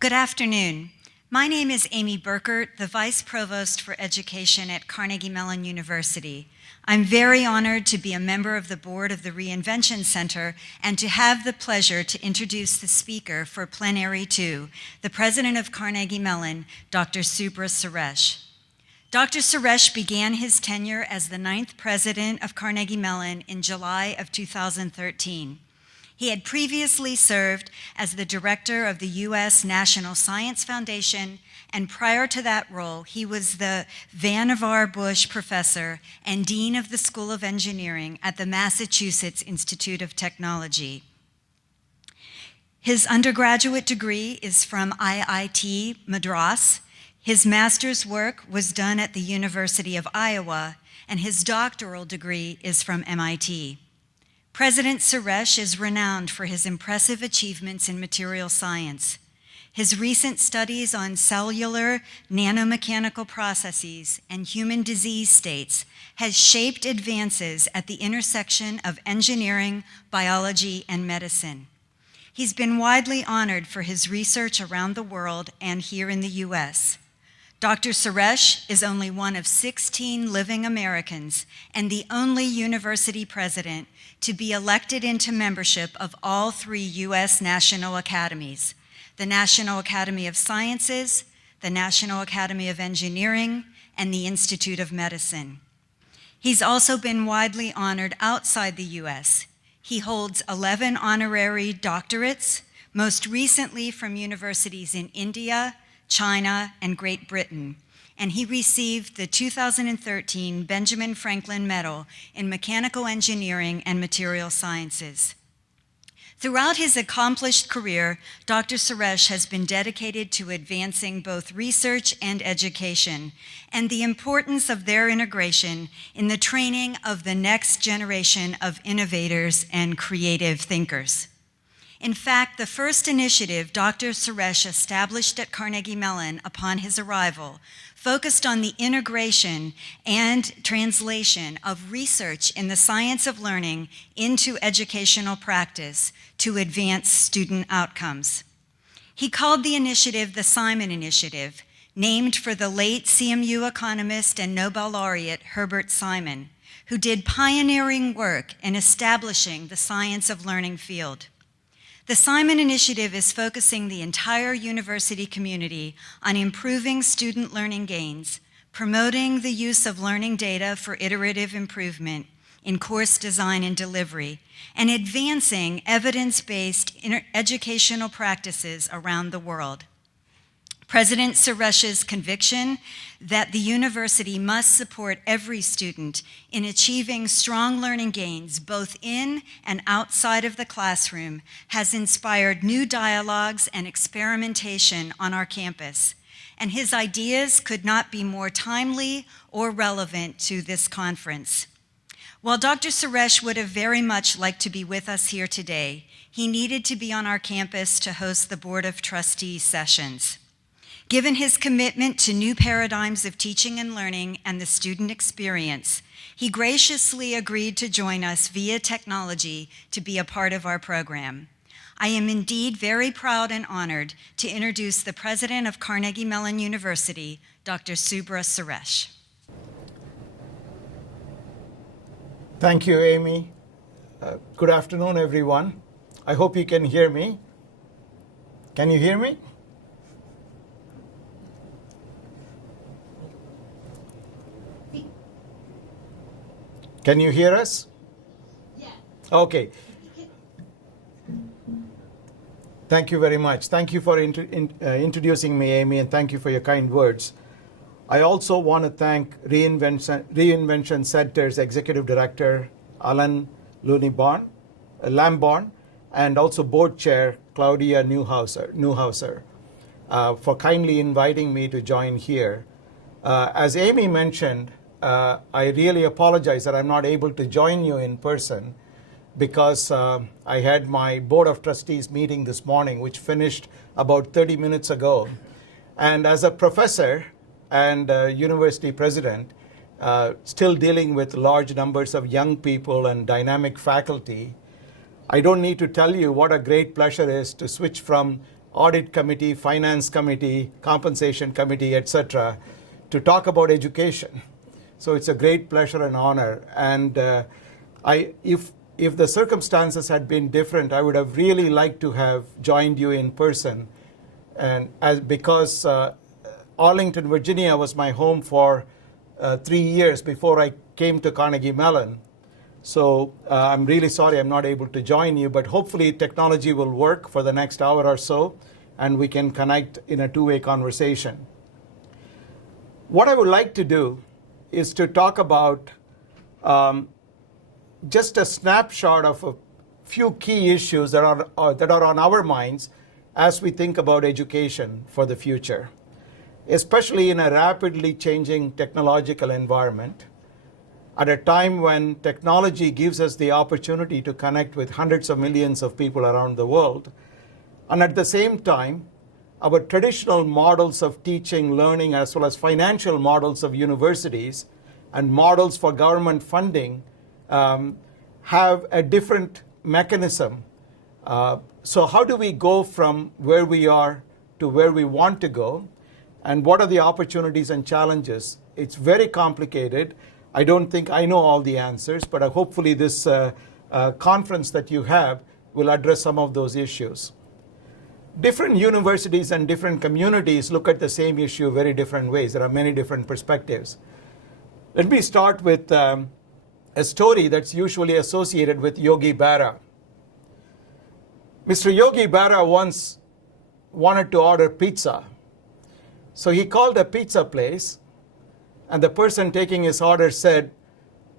Good afternoon. My name is Amy Burkert, the Vice Provost for Education at Carnegie Mellon University. I'm very honored to be a member of the board of the Reinvention Center and to have the pleasure to introduce the speaker for Plenary 2, the president of Carnegie Mellon, Dr. Subra Suresh. Dr. Suresh began his tenure as the 9th president of Carnegie Mellon in July of 2013. He had previously served as the director of the U.S. National Science Foundation, and prior to that role, he was the Vannevar Bush Professor and Dean of the School of Engineering at the Massachusetts Institute of Technology. His undergraduate degree is from IIT Madras. His master's work was done at the University of Iowa, and his doctoral degree is from MIT. President Suresh is renowned for his impressive achievements in material science. His recent studies on cellular nanomechanical processes and human disease states has shaped advances at the intersection of engineering, biology, and medicine. He's been widely honored for his research around the world and here in the US. Dr. Suresh is only one of 16 living Americans and the only university president to be elected into membership of all 3 U.S. national academies, the National Academy of Sciences, the National Academy of Engineering, and the Institute of Medicine. He's also been widely honored outside the U.S. He holds 11 honorary doctorates, most recently from universities in India, China, and Great Britain, and he received the 2013 Benjamin Franklin Medal in Mechanical Engineering and Material Sciences. Throughout his accomplished career, Dr. Suresh has been dedicated to advancing both research and education, and the importance of their integration in the training of the next generation of innovators and creative thinkers. In fact, the first initiative Dr. Suresh established at Carnegie Mellon upon his arrival focused on the integration and translation of research in the science of learning into educational practice to advance student outcomes. He called the initiative the Simon Initiative, named for the late CMU economist and Nobel laureate Herbert Simon, who did pioneering work in establishing the science of learning field. The Simon Initiative is focusing the entire university community on improving student learning gains, promoting the use of learning data for iterative improvement in course design and delivery, and advancing evidence-based educational practices around the world. President Suresh's conviction that the university must support every student in achieving strong learning gains both in and outside of the classroom has inspired new dialogues and experimentation on our campus, and his ideas could not be more timely or relevant to this conference. While Dr. Suresh would have very much liked to be with us here today, he needed to be on our campus to host the Board of Trustees sessions. Given his commitment to new paradigms of teaching and learning and the student experience, he graciously agreed to join us via technology to be a part of our program. I am indeed very proud and honored to introduce the president of Carnegie Mellon University, Dr. Subra Suresh. Thank you, Amy. Good afternoon, everyone. I hope you can hear me. Can you hear me? Can you hear us? Yeah. Okay. Thank you very much. Thank you for introducing me, Amy, and thank you for your kind words. I also want to thank Reinvention Center's Executive Director, Alan Lamborn, and also Board Chair, Claudia Newhauser, for kindly inviting me to join here. As Amy mentioned, I really apologize that I'm not able to join you in person because I had my Board of Trustees meeting this morning, which finished about 30 minutes ago. And as a professor and university president, still dealing with large numbers of young people and dynamic faculty, I don't need to tell you what a great pleasure it is to switch from audit committee, finance committee, compensation committee, etc., to talk about education. So it's a great pleasure and honor. And if the circumstances had been different, I would have really liked to have joined you in person. And because Arlington, Virginia was my home for 3 years before I came to Carnegie Mellon. So I'm really sorry I'm not able to join you, but hopefully technology will work for the next hour or so, and we can connect in a two-way conversation. What I would like to do is to talk about just a snapshot of a few key issues that are on our minds as we think about education for the future, especially in a rapidly changing technological environment, at a time when technology gives us the opportunity to connect with hundreds of millions of people around the world. And at the same time, our traditional models of teaching, learning, as well as financial models of universities and models for government funding have a different mechanism. So how do we go from where we are to where we want to go? And what are the opportunities and challenges? It's very complicated. I don't think I know all the answers, but hopefully this conference that you have will address some of those issues. Different universities and different communities look at the same issue very different ways. There are many different perspectives. Let me start with a story that's usually associated with Yogi Berra. Mr. Yogi Berra once wanted to order pizza. So he called a pizza place, and the person taking his order said,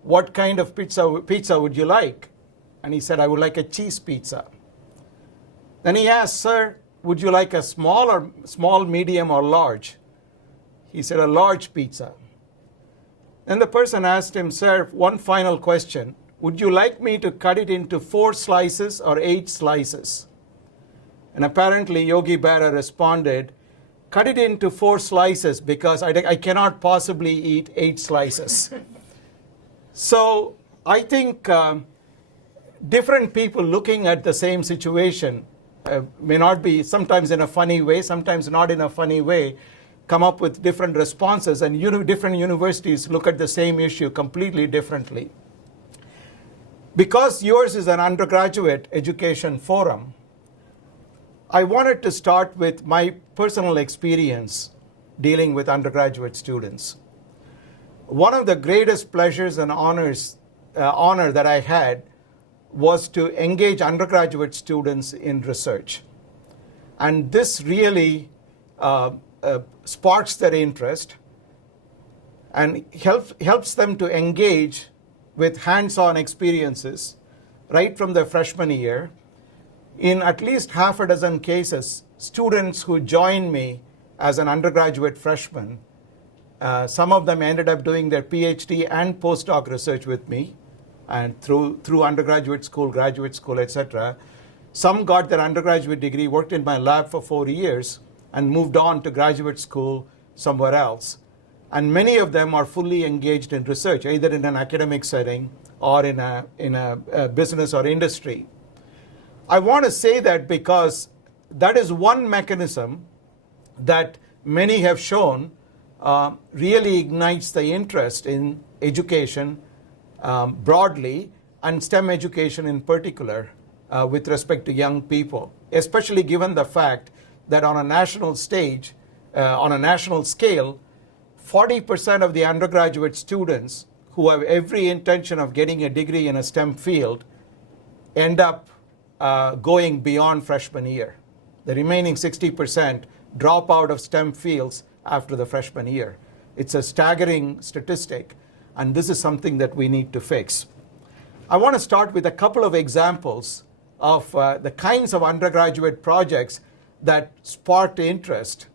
"What kind of pizza would you like?" And he said, "I would like a cheese pizza." Then he asked, "Sir, would you like a small, medium, or large?" He said, "A large pizza." Then the person asked him, "Sir, one final question. Would you like me to cut it into 4 slices or 8 slices?" And apparently Yogi Berra responded, "Cut it into 4 slices because I cannot possibly eat 8 slices." So I think different people looking at the same situation may not be, sometimes in a funny way, sometimes not in a funny way, come up with different responses, and different universities look at the same issue completely differently. Because yours is an undergraduate education forum, I wanted to start with my personal experience dealing with undergraduate students. One of the greatest pleasures and honor that I had was to engage undergraduate students in research. And this really sparks their interest and helps them to engage with hands-on experiences right from their freshman year. In at least half a dozen cases, students who joined me as an undergraduate freshman, some of them ended up doing their PhD and postdoc research with me, and through undergraduate school, graduate school, etc. Some got their undergraduate degree, worked in my lab for 4 years, and moved on to graduate school somewhere else. And many of them are fully engaged in research, either in an academic setting or in a business or industry. I want to say that because that is one mechanism that many have shown really ignites the interest in education broadly, and STEM education in particular with respect to young people, especially given the fact that on a national stage, on a national scale, 40% of the undergraduate students who have every intention of getting a degree in a STEM field end up going beyond freshman year. The remaining 60% drop out of STEM fields after the freshman year. It's a staggering statistic, and this is something that we need to fix. I want to start with a couple of examples of the kinds of undergraduate projects that sparked interest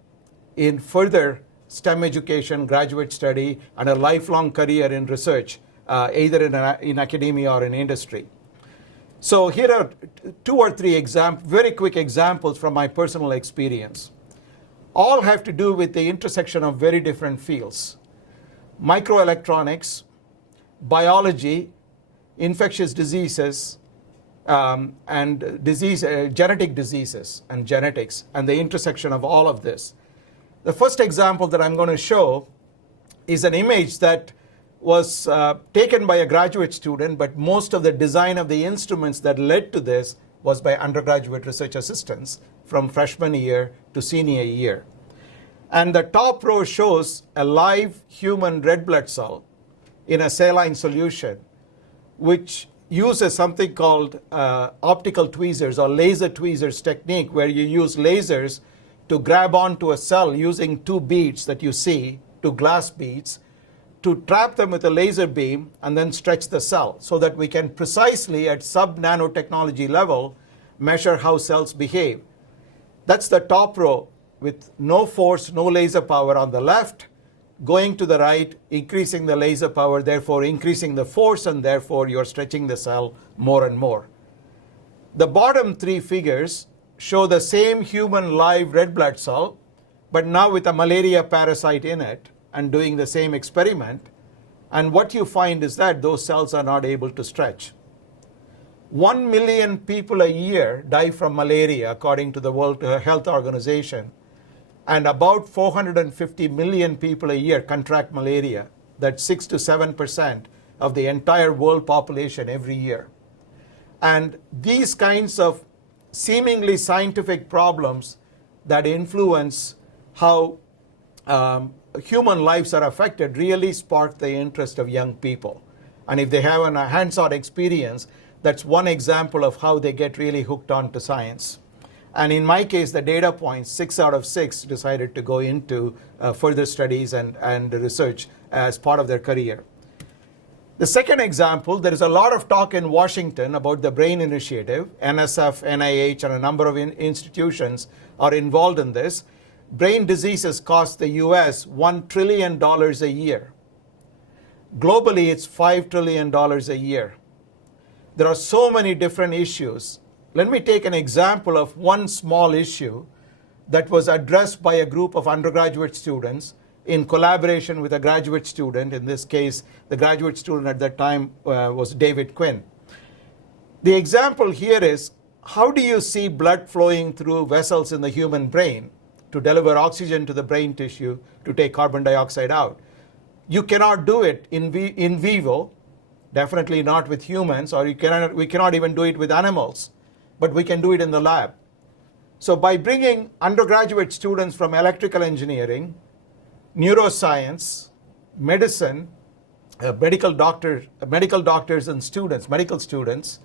in further STEM education, graduate study, and a lifelong career in research, either in academia or in industry. So here are 2 or 3 very quick examples from my personal experience. All have to do with the intersection of very different fields: microelectronics, biology, infectious diseases, and genetic diseases and genetics and the intersection of all of this. The first example that I'm going to show is an image that was taken by a graduate student, but most of the design of the instruments that led to this was by undergraduate research assistants from freshman year to senior year. And the top row shows a live human red blood cell in a saline solution, which uses something called optical tweezers or laser tweezers technique, where you use lasers to grab onto a cell using two beads that you see, two glass beads, to trap them with a laser beam and then stretch the cell so that we can precisely at sub-nanotechnology level measure how cells behave. That's the top row with no force, no laser power on the left, going to the right, increasing the laser power, therefore increasing the force, and therefore you're stretching the cell more and more. The bottom three figures show the same human live red blood cell, but now with a malaria parasite in it and doing the same experiment. And what you find is that those cells are not able to stretch. 1 million people a year die from malaria, according to the World Health Organization. And about 450 million people a year contract malaria. That's 6 to 7% of the entire world population every year. And these kinds of seemingly scientific problems that influence how human lives are affected really spark the interest of young people. And if they have a hands-on experience, that's one example of how they get really hooked on to science. And in my case, the data points, 6 out of 6 decided to go into further studies and research as part of their career. The second example, there is a lot of talk in Washington about the BRAIN initiative. NSF, NIH, and a number of institutions are involved in this. Brain diseases cost the US $1 trillion a year. Globally, it's $5 trillion a year. There are so many different issues. Let me take an example of one small issue that was addressed by a group of undergraduate students in collaboration with a graduate student. In this case, the graduate student at that time was David Quinn. The example here is, how do you see blood flowing through vessels in the human brain to deliver oxygen to the brain tissue to take carbon dioxide out? You cannot do it in vivo, definitely not with humans, or we cannot even do it with animals, but we can do it in the lab. So by bringing undergraduate students from electrical engineering, neuroscience, medicine, medical doctors and students, medical students,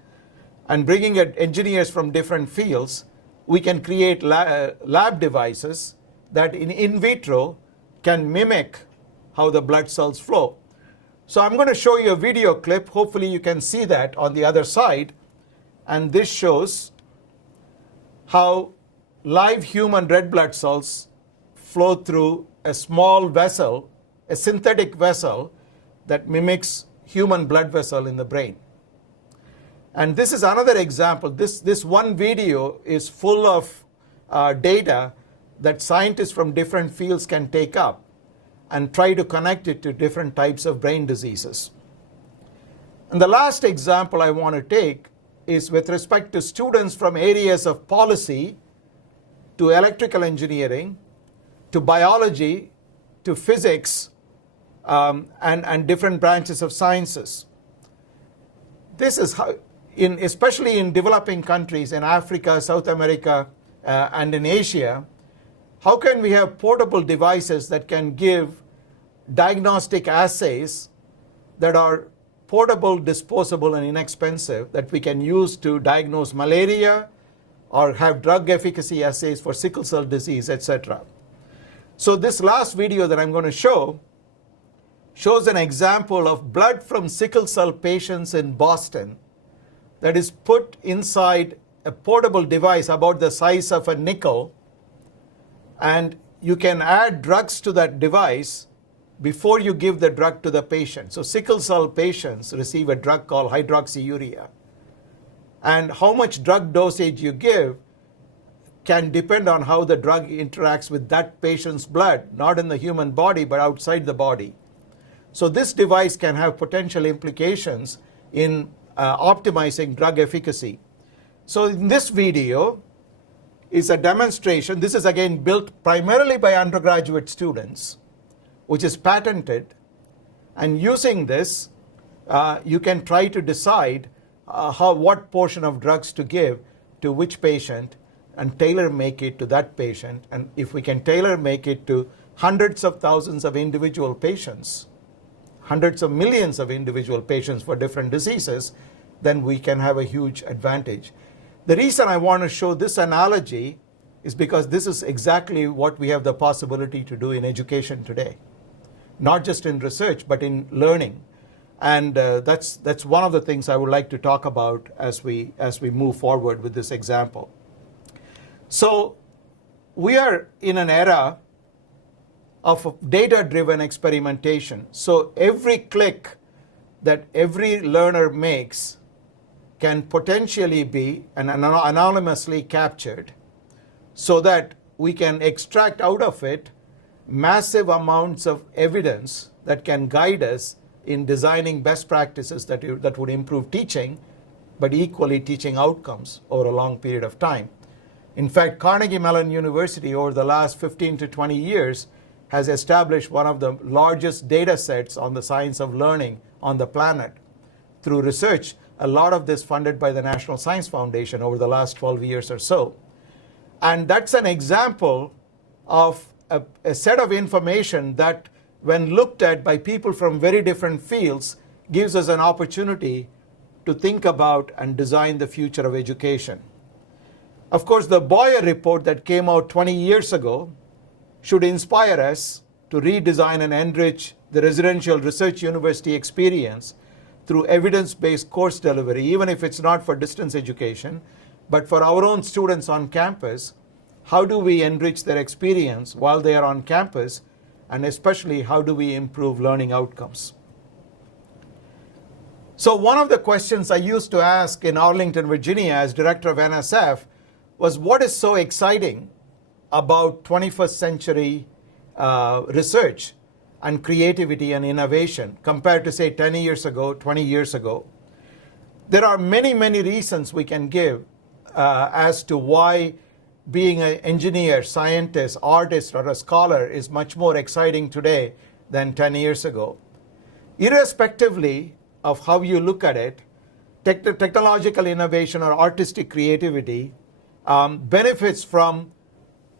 and bringing engineers from different fields, we can create lab devices that in vitro can mimic how the blood cells flow. So I'm going to show you a video clip. Hopefully you can see that on the other side. And this shows how live human red blood cells flow through a small vessel, a synthetic vessel that mimics human blood vessel in the brain. And this is another example. This one video is full of data that scientists from different fields can take up and try to connect it to different types of brain diseases. And the last example I want to take is with respect to students from areas of policy to electrical engineering to biology to physics and different branches of sciences. This is how, especially in developing countries in Africa, South America, and in Asia, how can we have portable devices that can give diagnostic assays that are portable, disposable, and inexpensive that we can use to diagnose malaria or have drug efficacy assays for sickle cell disease, etc. So this last video that I'm going to show shows an example of blood from sickle cell patients in Boston that is put inside a portable device about the size of a nickel, and you can add drugs to that device before you give the drug to the patient. So sickle cell patients receive a drug called hydroxyurea. And how much drug dosage you give can depend on how the drug interacts with that patient's blood, not in the human body, but outside the body. So this device can have potential implications in optimizing drug efficacy. So in this video is a demonstration. This is again built primarily by undergraduate students, which is patented. And using this, you can try to decide what portion of drugs to give to which patient and tailor make it to that patient. And if we can tailor make it to hundreds of thousands of individual patients, hundreds of millions of individual patients for different diseases, then we can have a huge advantage. The reason I want to show this analogy is because this is exactly what we have the possibility to do in education today, not just in research, but in learning. And that's one of the things I would like to talk about as we move forward with this example. So we are in an era of data-driven experimentation. So every click that every learner makes can potentially be anonymously captured so that we can extract out of it massive amounts of evidence that can guide us in designing best practices that would improve teaching, but equally teaching outcomes over a long period of time. In fact, Carnegie Mellon University over the last 15 to 20 years has established one of the largest data sets on the science of learning on the planet through research, a lot of this funded by the National Science Foundation over the last 12 years or so. And that's an example of a set of information that, when looked at by people from very different fields, gives us an opportunity to think about and design the future of education. Of course, the Boyer report that came out 20 years ago should inspire us to redesign and enrich the residential research university experience through evidence-based course delivery, even if it's not for distance education, but for our own students on campus. How do we enrich their experience while they are on campus? And especially, how do we improve learning outcomes? So one of the questions I used to ask in Arlington, Virginia as director of NSF was, what is so exciting about 21st century research and creativity and innovation compared to, say, 10 years ago, 20 years ago? There are many, many reasons we can give as to why being an engineer, scientist, artist, or a scholar is much more exciting today than 10 years ago. Irrespectively of how you look at it, technological innovation or artistic creativity benefits from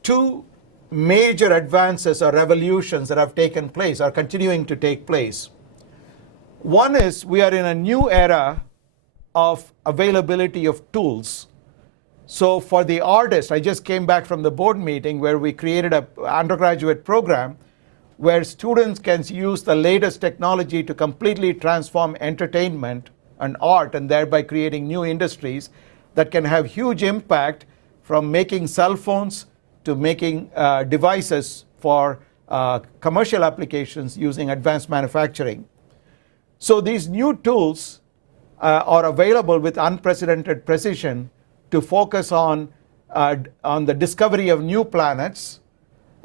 two major advances or revolutions that have taken place, are continuing to take place. One is we are in a new era of availability of tools. So for the artist, I just came back from the board meeting where we created an undergraduate program where students can use the latest technology to completely transform entertainment and art, and thereby creating new industries that can have huge impact, from making cell phones to making devices for commercial applications using advanced manufacturing. So these new tools are available with unprecedented precision to focus on the discovery of new planets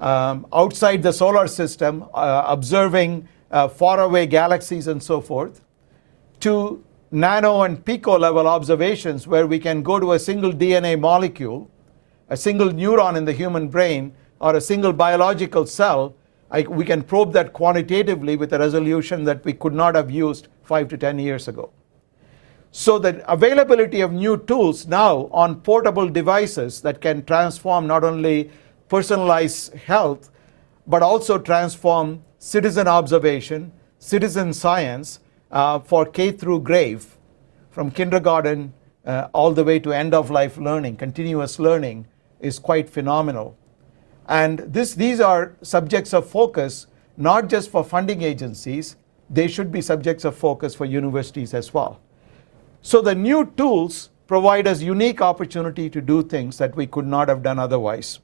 outside the solar system, observing faraway galaxies and so forth, to nano and pico level observations where we can go to a single DNA molecule, a single neuron in the human brain, or a single biological cell. We can probe that quantitatively with a resolution that we could not have used 5 to 10 years ago. So the availability of new tools now on portable devices that can transform not only personalized health, but also transform citizen observation, citizen science for K through grave, from kindergarten all the way to end-of-life learning, continuous learning, is quite phenomenal. And these are subjects of focus, not just for funding agencies. They should be subjects of focus for universities as well. So the new tools provide us unique opportunity to do things that we could not have done otherwise.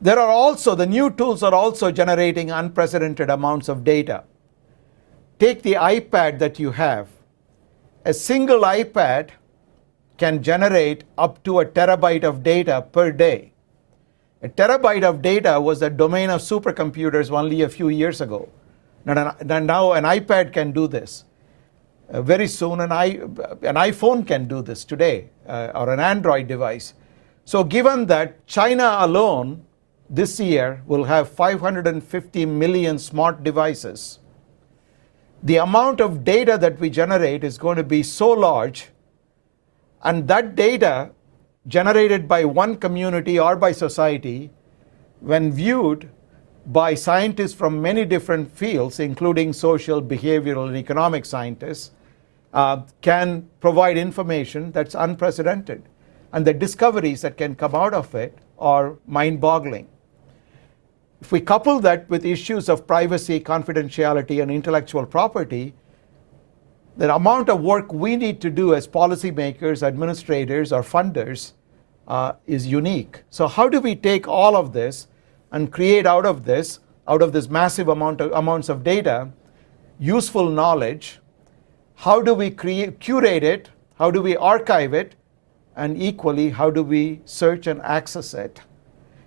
The new tools are also generating unprecedented amounts of data. Take the iPad that you have. A single iPad can generate up to 1 terabyte of data per day. 1 terabyte of data was the domain of supercomputers only a few years ago. Now an iPad can do this. very soon, an iPhone can do this today, or an Android device. So given that China alone this year will have 550 million smart devices, the amount of data that we generate is going to be so large, and that data generated by one community or by society, when viewed by scientists from many different fields, including social, behavioral, and economic scientists, can provide information that's unprecedented. And the discoveries that can come out of it are mind-boggling. If we couple that with issues of privacy, confidentiality, and intellectual property, the amount of work we need to do as policymakers, administrators, or funders is unique. So how do we take all of this and create out of this massive amounts of data, useful knowledge? How do we curate it? How do we archive it? And equally, how do we search and access it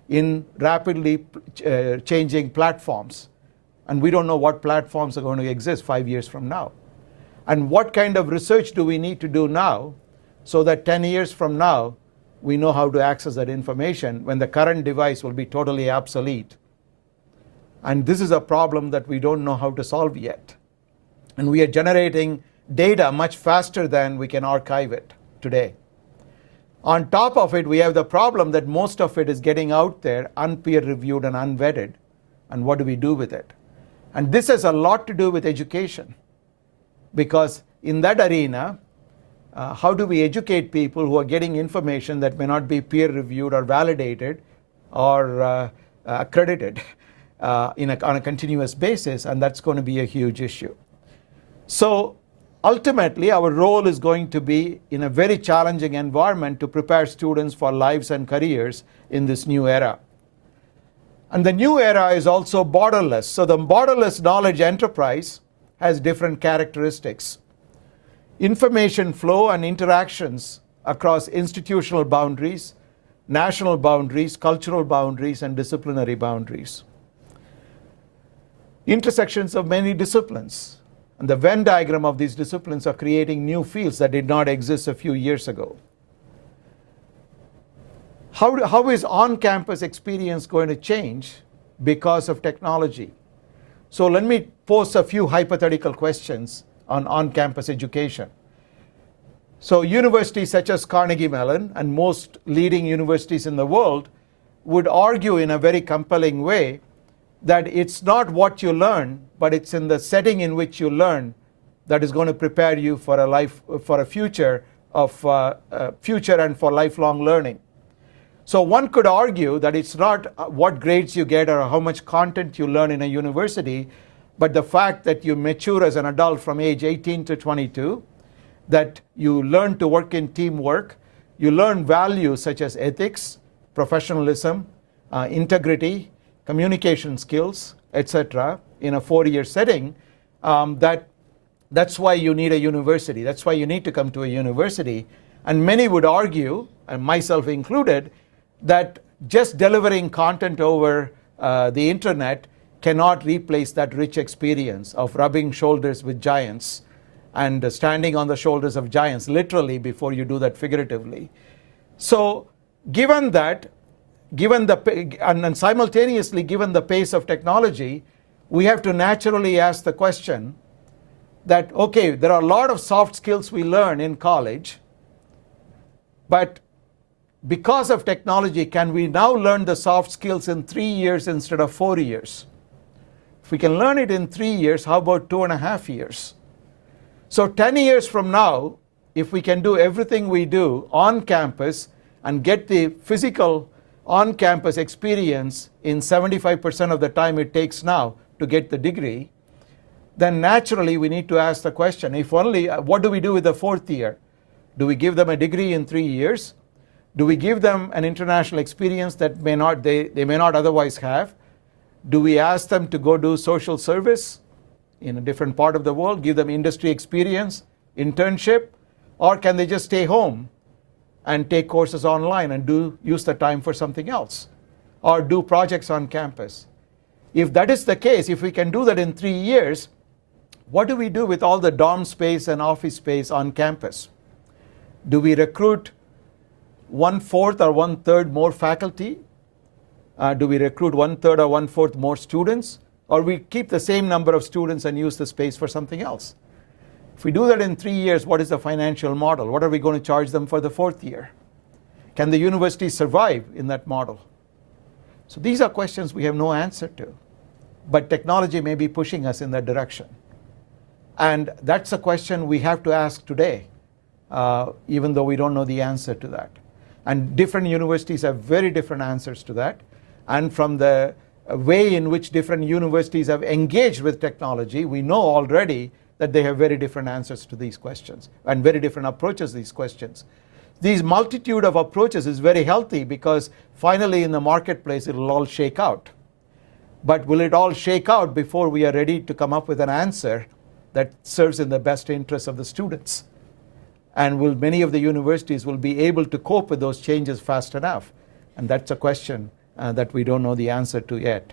in rapidly changing platforms? And we don't know what platforms are going to exist 5 years from now. And what kind of research do we need to do now so that 10 years from now, we know how to access that information when the current device will be totally obsolete? And this is a problem that we don't know how to solve yet. And we are generating data much faster than we can archive it today. On top of it, we have the problem that most of it is getting out there unpeer-reviewed and unvetted. And what do we do with it? And this has a lot to do with education. Because in that arena, how do we educate people who are getting information that may not be peer-reviewed or validated or accredited on a continuous basis? And that's going to be a huge issue. So ultimately, our role is going to be in a very challenging environment to prepare students for lives and careers in this new era. And the new era is also borderless. So the borderless knowledge enterprise has different characteristics. Information flow and interactions across institutional boundaries, national boundaries, cultural boundaries, and disciplinary boundaries. Intersections of many disciplines. And the Venn diagram of these disciplines are creating new fields that did not exist a few years ago. How is on-campus experience going to change because of technology? So let me pose a few hypothetical questions on on-campus education. So universities such as Carnegie Mellon and most leading universities in the world would argue in a very compelling way that it's not what you learn, but it's in the setting in which you learn that is going to prepare you for a future and for lifelong learning. So one could argue that it's not what grades you get or how much content you learn in a university, but the fact that you mature as an adult from age 18 to 22, that you learn to work in teamwork, you learn values such as ethics, professionalism, integrity, communication skills, etc., in a 4-year setting. That's why you need a university. That's why you need to come to a university. And many would argue, and myself included, that just delivering content over the internet cannot replace that rich experience of rubbing shoulders with giants and standing on the shoulders of giants, literally, before you do that figuratively. So given that, and simultaneously given the pace of technology, we have to naturally ask the question that, okay, there are a lot of soft skills we learn in college, but because of technology, can we now learn the soft skills in 3 years instead of 4 years? If we can learn it in 3 years, how about 2.5 years? So 10 years from now, if we can do everything we do on campus and get the physical on-campus experience in 75% of the time it takes now to get the degree, then naturally we need to ask the question, what do we do with the 4th year? Do we give them a degree in 3 years? Do we give them an international experience that they may not otherwise have? Do we ask them to go do social service in a different part of the world, give them industry experience, internship, or can they just stay home and take courses online and use the time for something else, or do projects on campus? If that is the case, if we can do that in 3 years, what do we do with all the dorm space and office space on campus? Do we recruit 1/4 or 1/3 more faculty? Do we recruit 1/3 or 1/4 more students? Or we keep the same number of students and use the space for something else? If we do that in 3 years, what is the financial model? What are we going to charge them for the 4th year? Can the university survive in that model? So these are questions we have no answer to. But technology may be pushing us in that direction. And that's a question we have to ask today, even though we don't know the answer to that. And different universities have very different answers to that. And from the way in which different universities have engaged with technology, we know already that they have very different answers to these questions and very different approaches to these questions. These multitude of approaches is very healthy because finally in the marketplace it will all shake out. But will it all shake out before we are ready to come up with an answer that serves in the best interest of the students? And will many of the universities will be able to cope with those changes fast enough? And that's a question that we don't know the answer to yet.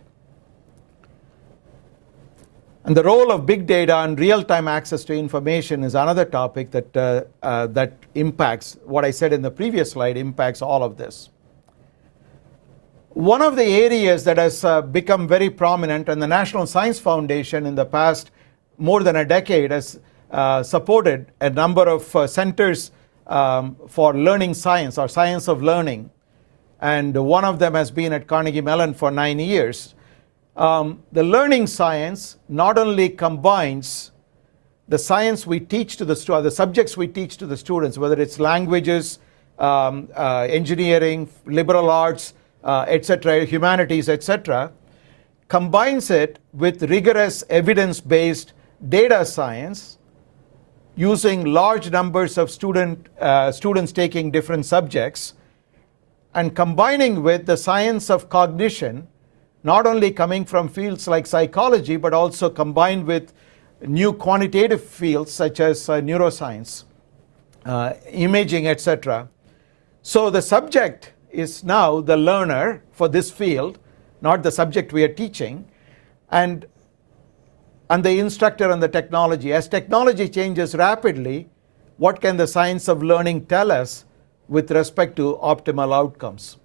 And the role of big data and real-time access to information is another topic that, that impacts, what I said in the previous slide, impacts all of this. One of the areas that has become very prominent, and the National Science Foundation in the past more than a decade has supported a number of centers for learning science or science of learning. And one of them has been at Carnegie Mellon for 9 years. The learning science not only combines the science we teach to the students, the subjects we teach to the students, whether it's languages, engineering, liberal arts, etc., humanities, etc., combines it with rigorous evidence-based data science using large numbers of students taking different subjects, and combining with the science of cognition, not only coming from fields like psychology, but also combined with new quantitative fields such as neuroscience, imaging, etc. So the subject is now the learner for this field, not the subject we are teaching, and the instructor and the technology. As technology changes rapidly, what can the science of learning tell us with respect to optimal outcomes?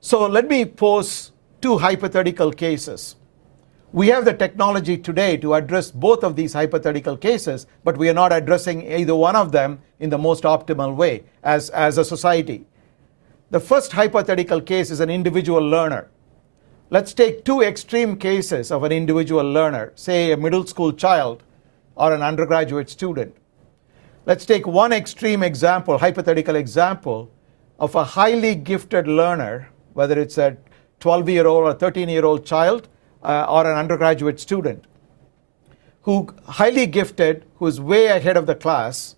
So let me pose 2 hypothetical cases. We have the technology today to address both of these hypothetical cases, but we are not addressing either one of them in the most optimal way as a society. The first hypothetical case is an individual learner. Let's take 2 extreme cases of an individual learner, say a middle school child or an undergraduate student. Let's take one extreme example, hypothetical example, of a highly gifted learner, whether it's a 12-year-old or 13-year-old child or an undergraduate student, who highly gifted, who is way ahead of the class,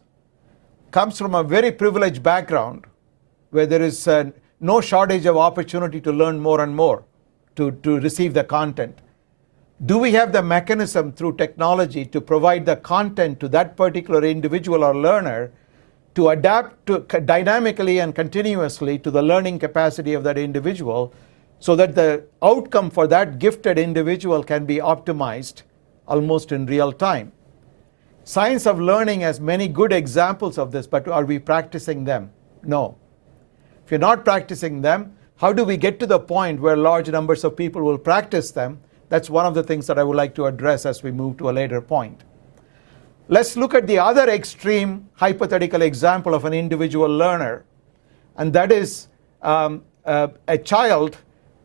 comes from a very privileged background where there is no shortage of opportunity to learn more and more, to receive the content. Do we have the mechanism through technology to provide the content to that particular individual or learner to adapt to dynamically and continuously to the learning capacity of that individual, so that the outcome for that gifted individual can be optimized almost in real time? Science of learning has many good examples of this, but are we practicing them? No. If you're not practicing them, how do we get to the point where large numbers of people will practice them? That's one of the things that I would like to address as we move to a later point. Let's look at the other extreme hypothetical example of an individual learner, and that is a child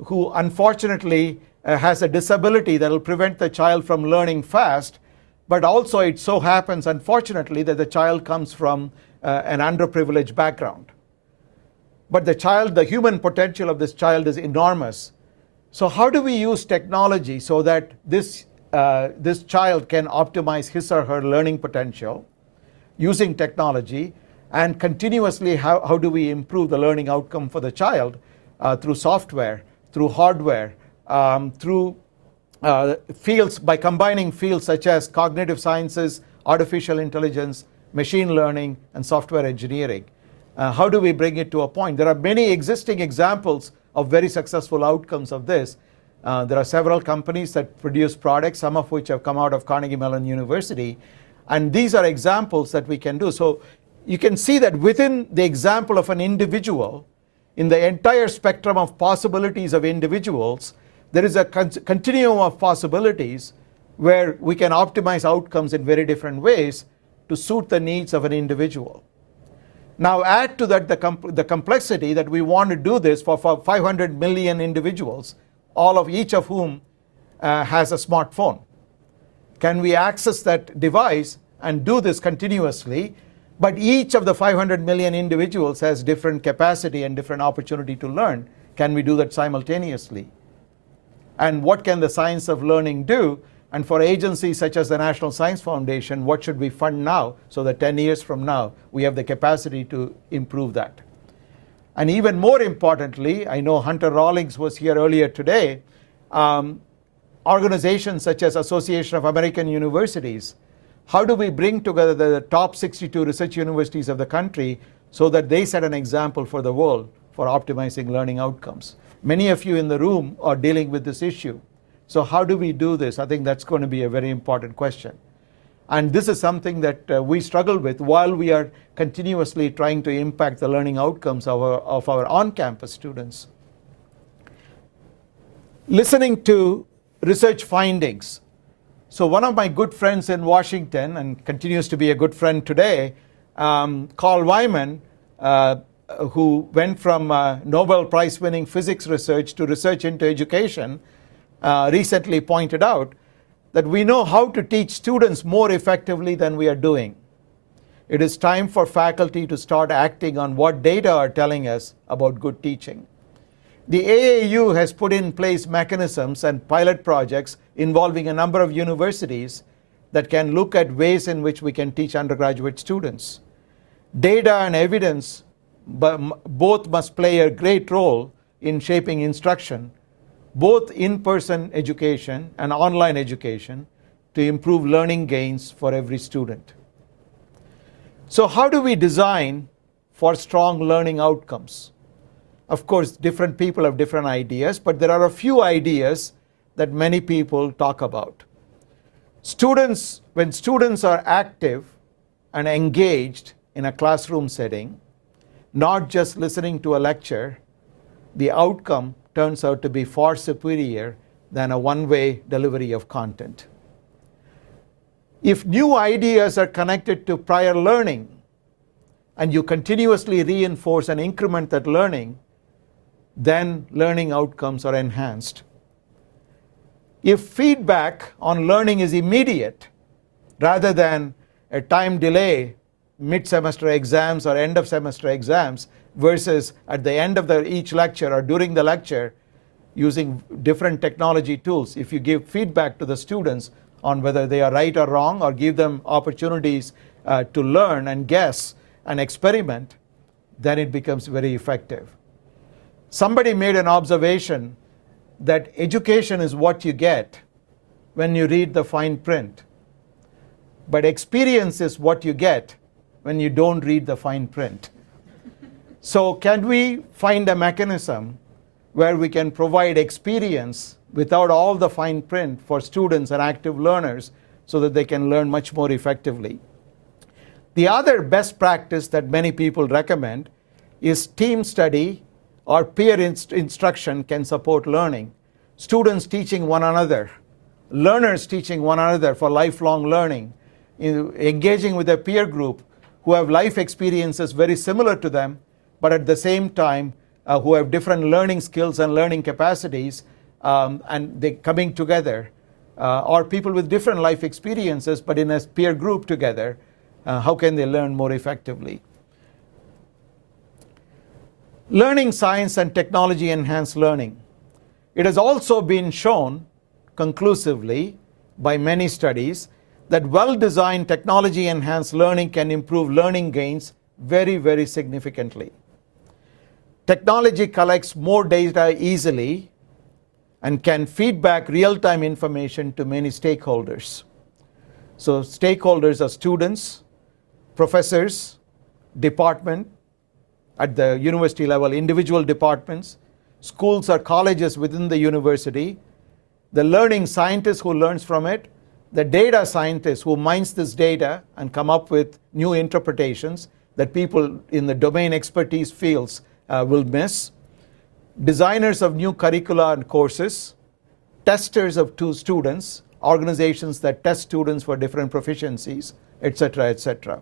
who unfortunately has a disability that will prevent the child from learning fast, but also it so happens, unfortunately, that the child comes from an underprivileged background. But the human potential of this child is enormous. So how do we use technology so that this child can optimize his or her learning potential using technology, and continuously how do we improve the learning outcome for the child through software, through hardware, through fields, by combining fields such as cognitive sciences, artificial intelligence, machine learning, and software engineering? How do we bring it to a point? There are many existing examples of very successful outcomes of this, There are several companies that produce products, some of which have come out of Carnegie Mellon University. And these are examples that we can do. So you can see that within the example of an individual, in the entire spectrum of possibilities of individuals, there is a continuum of possibilities where we can optimize outcomes in very different ways to suit the needs of an individual. Now add to that the complexity that we want to do this for 500 million individuals, each of whom has a smartphone. Can we access that device and do this continuously? But each of the 500 million individuals has different capacity and different opportunity to learn. Can we do that simultaneously? And what can the science of learning do? And for agencies such as the National Science Foundation, what should we fund now so that 10 years from now we have the capacity to improve that? And even more importantly, I know Hunter Rawlings was here earlier today, organizations such as Association of American Universities, how do we bring together the top 62 research universities of the country so that they set an example for the world for optimizing learning outcomes? Many of you in the room are dealing with this issue. So how do we do this? I think that's going to be a very important question. And this is something that we struggle with while we are continuously trying to impact the learning outcomes of our on-campus students. Listening to research findings. So one of my good friends in Washington, and continues to be a good friend today, Carl Wyman, who went from Nobel Prize-winning physics research to research into education, recently pointed out that we know how to teach students more effectively than we are doing. It is time for faculty to start acting on what data are telling us about good teaching. The AAU has put in place mechanisms and pilot projects involving a number of universities that can look at ways in which we can teach undergraduate students. Data and evidence both must play a great role in shaping instruction, both in-person education and online education, to improve learning gains for every student. So how do we design for strong learning outcomes? Of course, different people have different ideas, but there are a few ideas that many people talk about. When students are active and engaged in a classroom setting, not just listening to a lecture, the outcome turns out to be far superior than a one-way delivery of content. If new ideas are connected to prior learning, and you continuously reinforce and increment that learning, then learning outcomes are enhanced. If feedback on learning is immediate, rather than a time delay, mid-semester exams or end-of-semester exams, versus at the end of each lecture or during the lecture, using different technology tools, if you give feedback to the students on whether they are right or wrong, or give them opportunities to learn and guess and experiment, then it becomes very effective. Somebody made an observation that education is what you get when you read the fine print, but experience is what you get when you don't read the fine print. So can we find a mechanism where we can provide experience without all the fine print for students and active learners so that they can learn much more effectively? The other best practice that many people recommend is team study or peer instruction can support learning. Students teaching one another, learners teaching one another for lifelong learning, engaging with a peer group who have life experiences very similar to them, but at the same time who have different learning skills and learning capacities, and they coming together, or people with different life experiences but in a peer group together, how can they learn more effectively? Learning science and technology enhanced learning. It has also been shown conclusively by many studies that well-designed technology enhanced learning can improve learning gains very, very significantly. Technology collects more data easily and can feed back real-time information to many stakeholders. So stakeholders are students, professors, department, at the university level, individual departments, schools or colleges within the university, the learning scientist who learns from it, the data scientist who mines this data and come up with new interpretations that people in the domain expertise fields will miss, designers of new curricula and courses, testers of students, organizations that test students for different proficiencies, etc., etc.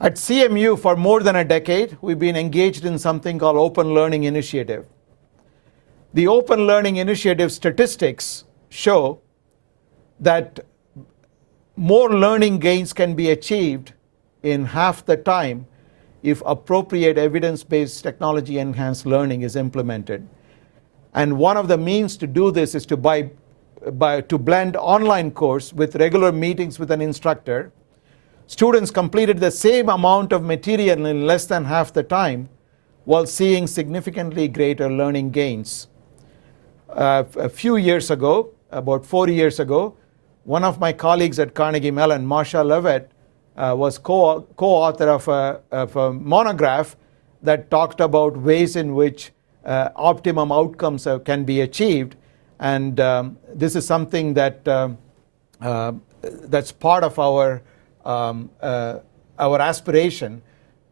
At CMU, for more than a decade, we've been engaged in something called Open Learning Initiative. The Open Learning Initiative statistics show that more learning gains can be achieved in half the time if appropriate evidence-based technology-enhanced learning is implemented. And one of the means to do this is to blend online course with regular meetings with an instructor. Students completed the same amount of material in less than half the time while seeing significantly greater learning gains. A few years ago, about 4 years ago, one of my colleagues at Carnegie Mellon, Marsha Levitt, was co-author of a monograph that talked about ways in which optimum outcomes can be achieved. And this is something that that's part of our aspiration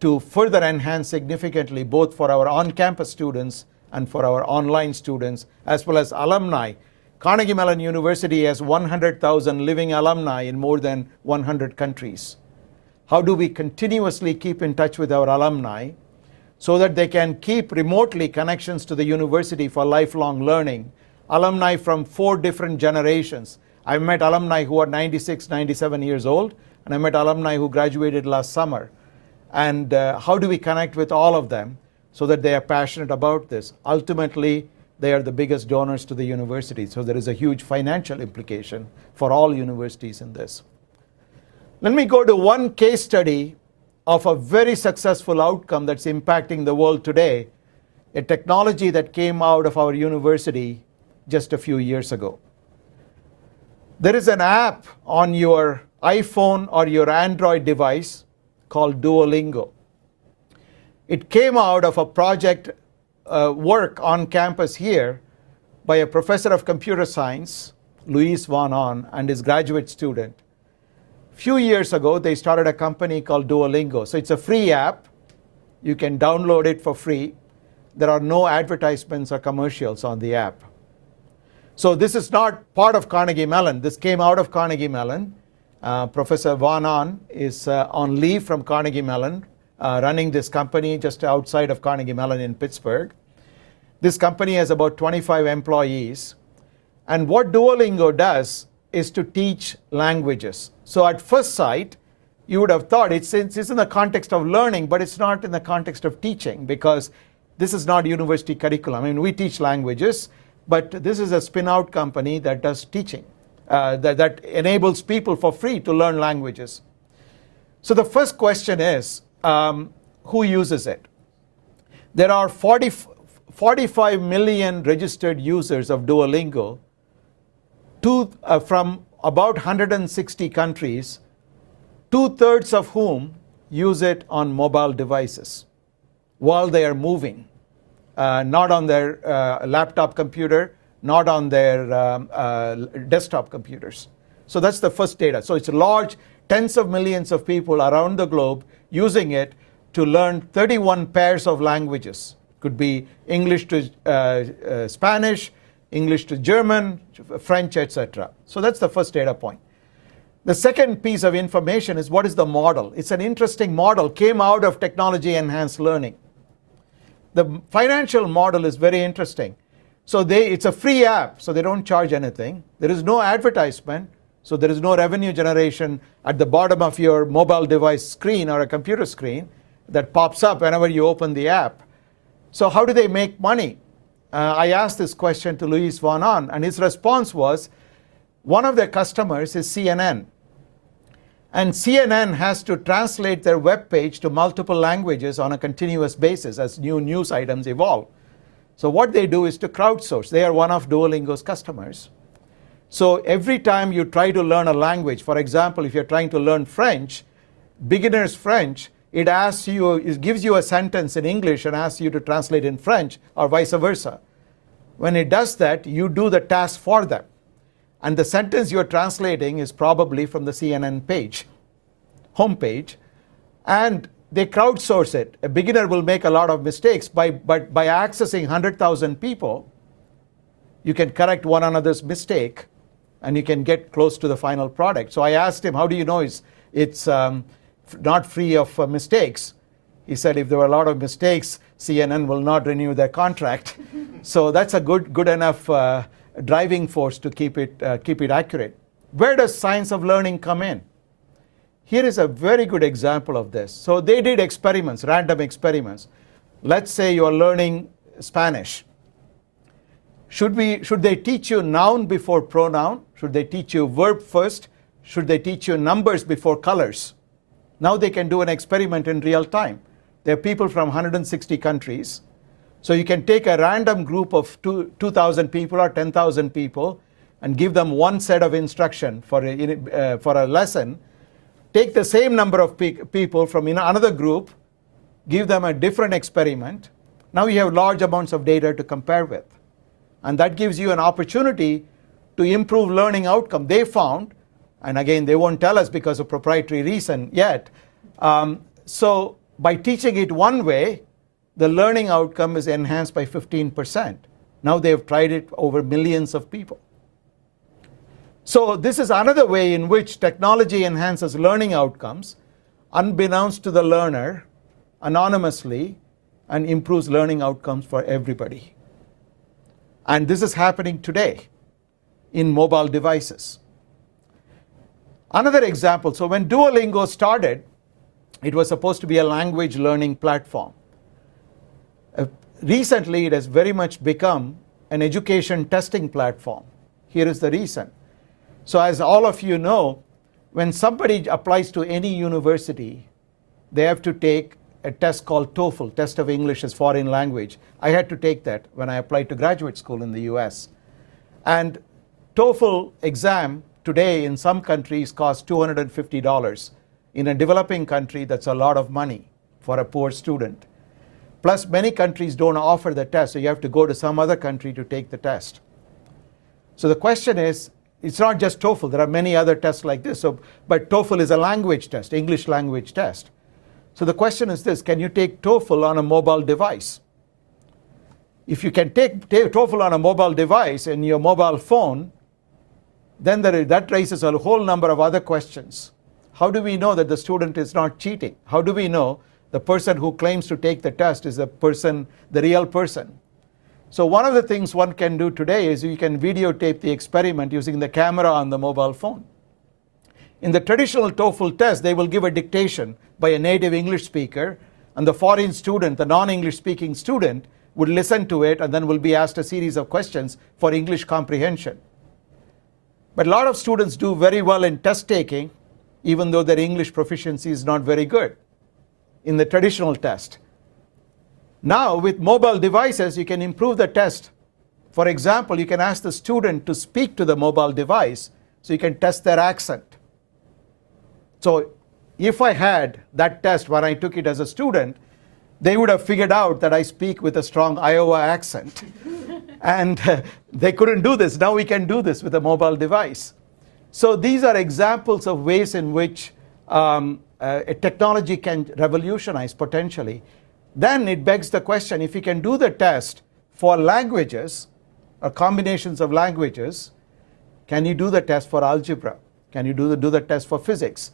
to further enhance significantly both for our on-campus students and for our online students, as well as alumni. Carnegie Mellon University has 100,000 living alumni in more than 100 countries. How do we continuously keep in touch with our alumni so that they can keep remotely connections to the university for lifelong learning? Alumni from 4 different generations. I've met alumni who are 96, 97 years old, and I met alumni who graduated last summer. And how do we connect with all of them so that they are passionate about this? Ultimately, they are the biggest donors to the university, so there is a huge financial implication for all universities in this. Let me go to one case study of a very successful outcome that's impacting the world today, a technology that came out of our university just a few years ago. There is an app on your iPhone or your Android device called Duolingo. It came out of a project work on campus here by a professor of computer science, Luis Van On, and his graduate student. A few years ago, they started a company called Duolingo. So it's a free app. You can download it for free. There are no advertisements or commercials on the app. So this is not part of Carnegie Mellon. This came out of Carnegie Mellon. Professor Van On is on leave from Carnegie Mellon, running this company just outside of Carnegie Mellon in Pittsburgh. This company has about 25 employees. And what Duolingo does is to teach languages. So at first sight, you would have thought it's in the context of learning, but it's not in the context of teaching, because this is not university curriculum. I mean, we teach languages, but this is a spin-out company that does teaching, that enables people for free to learn languages. So the first question is, who uses it? There are 45 million registered users of Duolingo, from about 160 countries, 2/3 of whom use it on mobile devices while they are moving, not on their laptop computer, not on their desktop computers. So that's the first data. So it's large, tens of millions of people around the globe using it to learn 31 pairs of languages. Could be English to Spanish, English to German, French, etc. So that's the first data point. The second piece of information is, what is the model? It's an interesting model, came out of technology-enhanced learning. The financial model is very interesting. So it's a free app, so they don't charge anything. There is no advertisement, so there is no revenue generation at the bottom of your mobile device screen or a computer screen that pops up whenever you open the app. So how do they make money? I asked this question to Luis Van On, and his response was, one of their customers is CNN. And CNN has to translate their web page to multiple languages on a continuous basis as new news items evolve. So what they do is to crowdsource. They are one of Duolingo's customers. So every time you try to learn a language, for example, if you're trying to learn French, beginner's French, it gives you a sentence in English and asks you to translate in French, or vice versa. When it does that, you do the task for them. And the sentence you're translating is probably from the CNN page, homepage, and they crowdsource it. A beginner will make a lot of mistakes, but by accessing 100,000 people, you can correct one another's mistake, and you can get close to the final product. So I asked him, how do you know it's not free of mistakes? He said, if there were a lot of mistakes, CNN will not renew their contract. So that's a good enough driving force to keep it accurate. Where does science of learning come in? Here is a very good example of this. So they did experiments, random experiments. Let's say you're learning Spanish. Should they teach you noun before pronoun? Should they teach you verb first? Should they teach you numbers before colors? Now they can do an experiment in real time. There are people from 160 countries. So you can take a random group of 2,000 people or 10,000 people and give them one set of instruction for a lesson. Take the same number of people from another group, give them a different experiment. Now you have large amounts of data to compare with. And that gives you an opportunity to improve learning outcome. They found, and again, they won't tell us because of proprietary reason yet, so by teaching it one way, the learning outcome is enhanced by 15%. Now they've tried it over millions of people. So this is another way in which technology enhances learning outcomes, unbeknownst to the learner, anonymously, and improves learning outcomes for everybody. And this is happening today in mobile devices. Another example, so when Duolingo started, it was supposed to be a language learning platform. Recently, it has very much become an education testing platform. Here is the reason. So as all of you know, when somebody applies to any university, they have to take a test called TOEFL, Test of English as Foreign Language. I had to take that when I applied to graduate school in the US. And TOEFL exam today in some countries costs $250. In a developing country, that's a lot of money for a poor student. Plus, many countries don't offer the test, so you have to go to some other country to take the test. So the question is, it's not just TOEFL. There are many other tests like this. But TOEFL is a language test, English language test. So the question is this, can you take TOEFL on a mobile device? If you can take TOEFL on a mobile device in your mobile phone, then that raises a whole number of other questions. How do we know that the student is not cheating? How do we know the person who claims to take the test is the real person? So one of the things one can do today is you can videotape the experiment using the camera on the mobile phone. In the traditional TOEFL test, they will give a dictation by a native English speaker, and the foreign student, the non-English speaking student, would listen to it and then will be asked a series of questions for English comprehension. But a lot of students do very well in test taking, even though their English proficiency is not very good in the traditional test. Now, with mobile devices, you can improve the test. For example, you can ask the student to speak to the mobile device so you can test their accent. So if I had that test when I took it as a student, they would have figured out that I speak with a strong Iowa accent. And they couldn't do this. Now we can do this with a mobile device. So these are examples of ways in which a technology can revolutionize potentially. Then it begs the question, if you can do the test for languages or combinations of languages, can you do the test for algebra? Can you do the test for physics?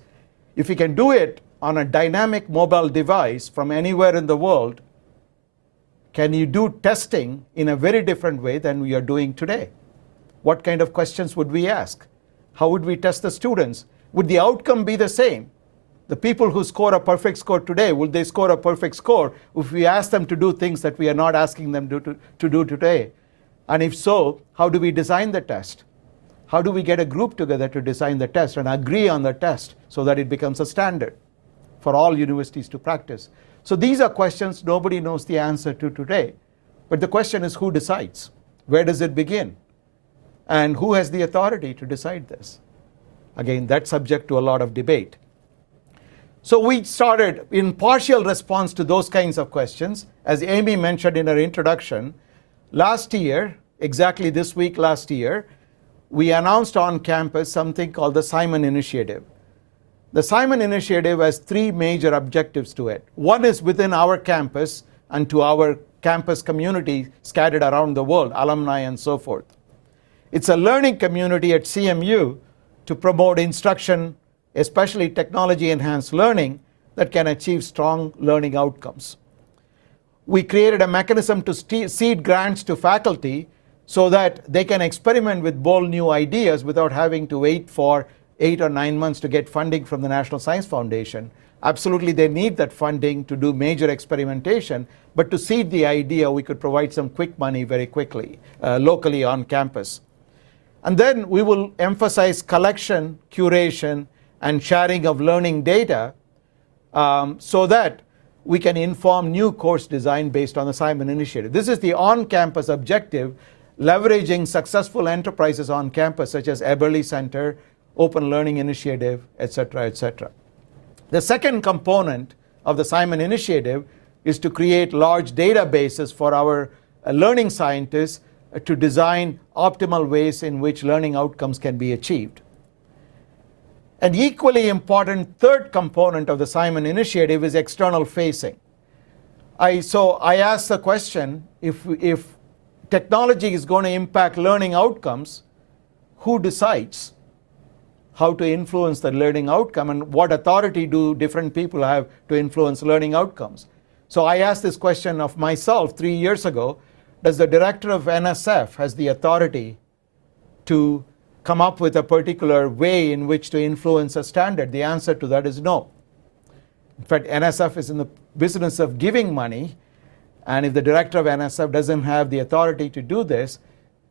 If you can do it on a dynamic mobile device from anywhere in the world, can you do testing in a very different way than we are doing today? What kind of questions would we ask? How would we test the students? Would the outcome be the same? The people who score a perfect score today, would they score a perfect score if we ask them to do things that we are not asking them to do today? And if so, how do we design the test? How do we get a group together to design the test and agree on the test so that it becomes a standard for all universities to practice? So these are questions nobody knows the answer to today. But the question is, who decides? Where does it begin? And who has the authority to decide this? Again, that's subject to a lot of debate. So we started in partial response to those kinds of questions. As Amy mentioned in her introduction, last year exactly this week last year, we announced on campus something called the Simon Initiative. The Simon Initiative has three major objectives to it. One is within our campus and to our campus community scattered around the world, alumni and so forth. It's a learning community at CMU to promote instruction, especially technology-enhanced learning, that can achieve strong learning outcomes. We created a mechanism to seed grants to faculty so that they can experiment with bold new ideas without having to wait for 8 or 9 months to get funding from the National Science Foundation. Absolutely, they need that funding to do major experimentation, but to seed the idea, we could provide some quick money very quickly, locally on campus. And then we will emphasize collection, curation, and sharing of learning data so that we can inform new course design based on the Simon Initiative. This is the on-campus objective, leveraging successful enterprises on campus such as Eberly Center, Open Learning Initiative, et cetera, et cetera. The second component of the Simon Initiative is to create large databases for our learning scientists to design optimal ways in which learning outcomes can be achieved. An equally important third component of the Simon Initiative is external facing. So I asked the question, if technology is going to impact learning outcomes, who decides how to influence the learning outcome, and what authority do different people have to influence learning outcomes? So I asked this question of myself 3 years ago. Does the director of NSF has the authority to come up with a particular way in which to influence a standard? The answer to that is no. In fact, NSF is in the business of giving money, and if the director of NSF doesn't have the authority to do this,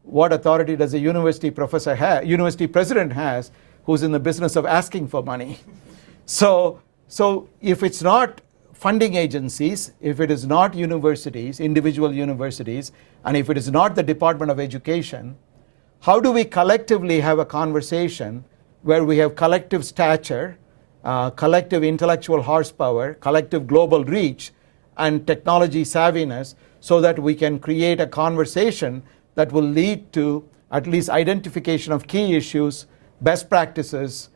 what authority does a university professor have, university president has, who's in the business of asking for money? So if it's not funding agencies, if it is not universities, individual universities, and if it is not the Department of Education, how do we collectively have a conversation where we have collective stature, collective intellectual horsepower, collective global reach, and technology savviness, so that we can create a conversation that will lead to at least identification of key issues, best practices,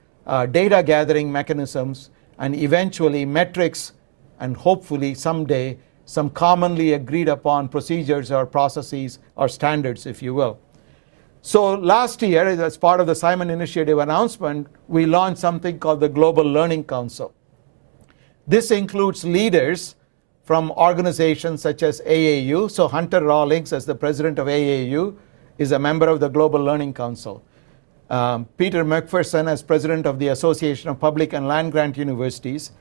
data gathering mechanisms, and eventually metrics, and hopefully someday some commonly agreed upon procedures or processes or standards, if you will. So last year, as part of the Simon Initiative announcement, we launched something called the Global Learning Council. This includes leaders from organizations such as AAU. So Hunter Rawlings, as the president of AAU, is a member of the Global Learning Council. Peter McPherson, as president of the Association of Public and Land-Grant Universities,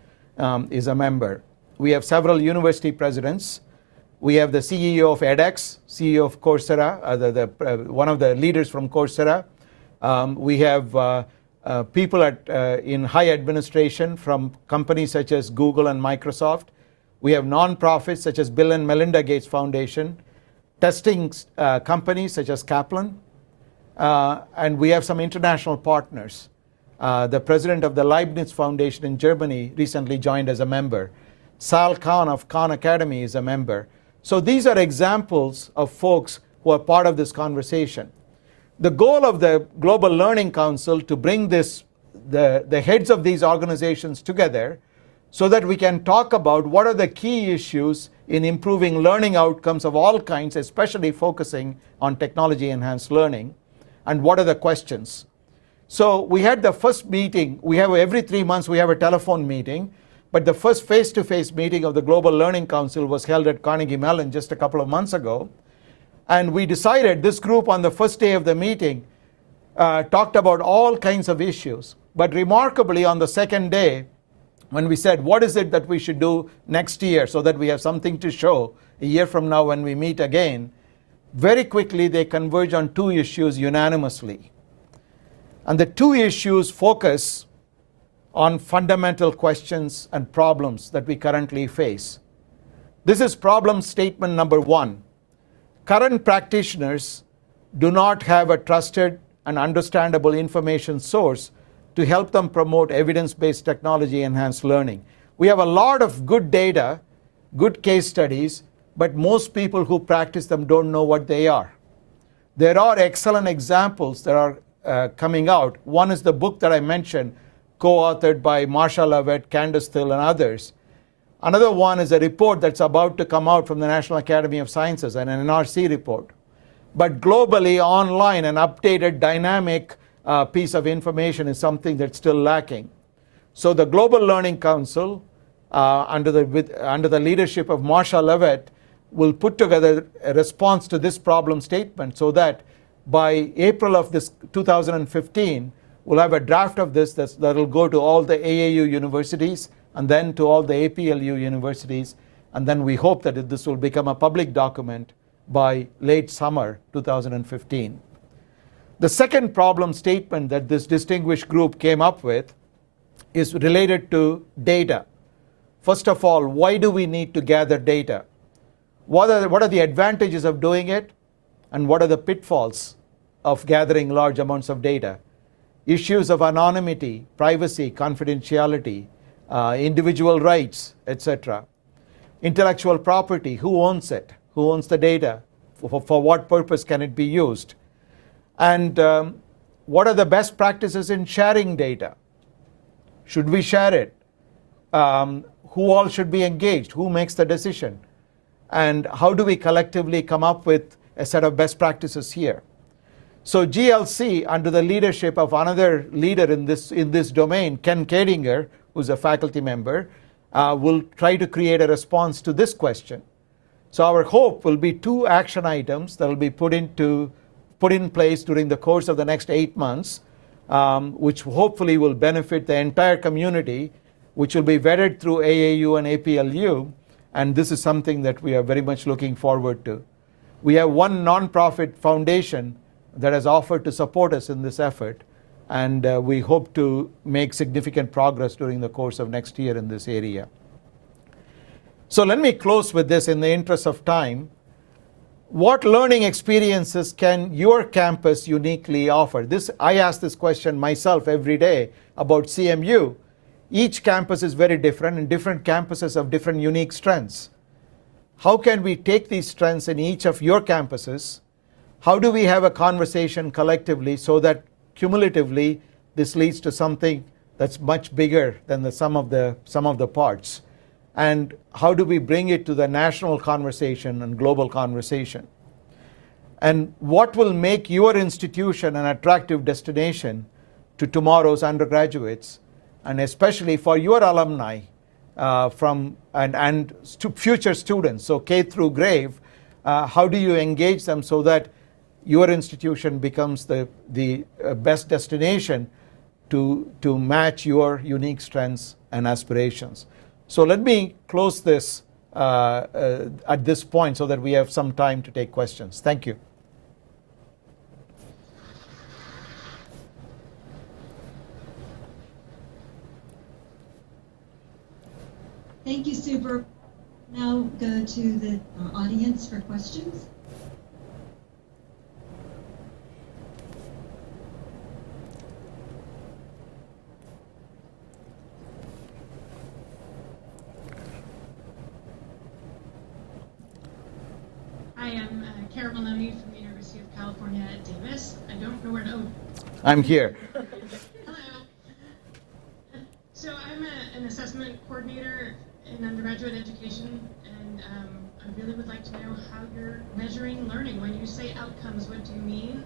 is a member. We have several university presidents. We have the CEO of edX, CEO of Coursera, one of the leaders from Coursera. We have people in high administration from companies such as Google and Microsoft. We have nonprofits such as Bill and Melinda Gates Foundation, testing companies such as Kaplan, and we have some international partners. The president of the Leibniz Foundation in Germany recently joined as a member. Sal Khan of Khan Academy is a member. So these are examples of folks who are part of this conversation. The goal of the Global Learning Council to bring the heads of these organizations together so that we can talk about what are the key issues in improving learning outcomes of all kinds, especially focusing on technology-enhanced learning, and what are the questions. So we had the first meeting. We have every 3 months we have a telephone meeting, but the first face-to-face meeting of the Global Learning Council was held at Carnegie Mellon just a couple of months ago. And we decided, this group on the first day of the meeting talked about all kinds of issues. But remarkably, on the second day, when we said, what is it that we should do next year so that we have something to show a year from now when we meet again, very quickly they converge on 2 issues unanimously. And the 2 issues focus on fundamental questions and problems that we currently face. This is problem statement number 1. Current practitioners do not have a trusted and understandable information source to help them promote evidence-based technology-enhanced learning. We have a lot of good data, good case studies, but most people who practice them don't know what they are. There are excellent examples that are coming out. One is the book that I mentioned, co-authored by Marsha Lovett, Candace Thill, and others. Another one is a report that's about to come out from the National Academy of Sciences, an NRC report. But globally, online, an updated, dynamic piece of information is something that's still lacking. So the Global Learning Council, under the leadership of Marsha Lovett, will put together a response to this problem statement so that by April of this 2015, we'll have a draft of this that will go to all the AAU universities and then to all the APLU universities. And then we hope that this will become a public document by late summer 2015. The second problem statement that this distinguished group came up with is related to data. First of all, why do we need to gather data? What are the advantages of doing it? And what are the pitfalls of gathering large amounts of data? Issues of anonymity, privacy, confidentiality, individual rights, etc. Intellectual property, who owns it? Who owns the data? For what purpose can it be used? And what are the best practices in sharing data? Should we share it? Who all should be engaged? Who makes the decision? And how do we collectively come up with a set of best practices here? So GLC, under the leadership of another leader in this domain, Ken Kadinger, who's a faculty member, will try to create a response to this question. So our hope will be 2 action items that will be put in place during the course of the next 8 months, which hopefully will benefit the entire community, which will be vetted through AAU and APLU, and this is something that we are very much looking forward to. We have one nonprofit foundation that has offered to support us in this effort, and we hope to make significant progress during the course of next year in this area. So let me close with this in the interest of time. What learning experiences can your campus uniquely offer? I ask this question myself every day about CMU. Each campus is very different, and different campuses have different unique strengths. How can we take these strengths in each of your campuses? How do we have a conversation collectively so that cumulatively this leads to something that's much bigger than the sum of the parts? And how do we bring it to the national conversation and global conversation? And what will make your institution an attractive destination to tomorrow's undergraduates, and especially for your alumni and future students, so K through grave? How do you engage them so that your institution becomes the best destination to match your unique strengths and aspirations? So let me close this at this point so that we have some time to take questions. Thank you. Thank you, Subra. Now go to the audience for questions. Hi, I'm Kara Maloney from the University of California at Davis. I don't know where to. I'm here. Hello. So I'm an assessment coordinator in undergraduate education, and I really would like to know how you're measuring learning. When you say outcomes, what do you mean?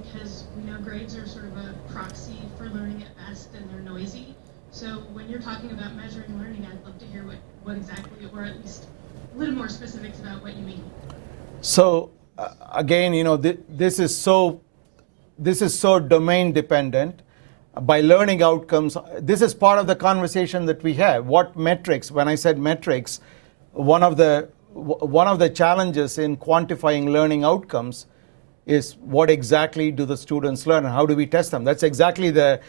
Because we know grades are sort of a proxy for learning at best, and they're noisy. So when you're talking about measuring learning, I'd love to hear what exactly, or at least a little more specifics about what you mean. So again, this is so domain dependent. By learning outcomes, this is part of the conversation that we have. What metrics? When I said metrics, one of the challenges in quantifying learning outcomes is what exactly do the students learn and how do we test them? That's exactly the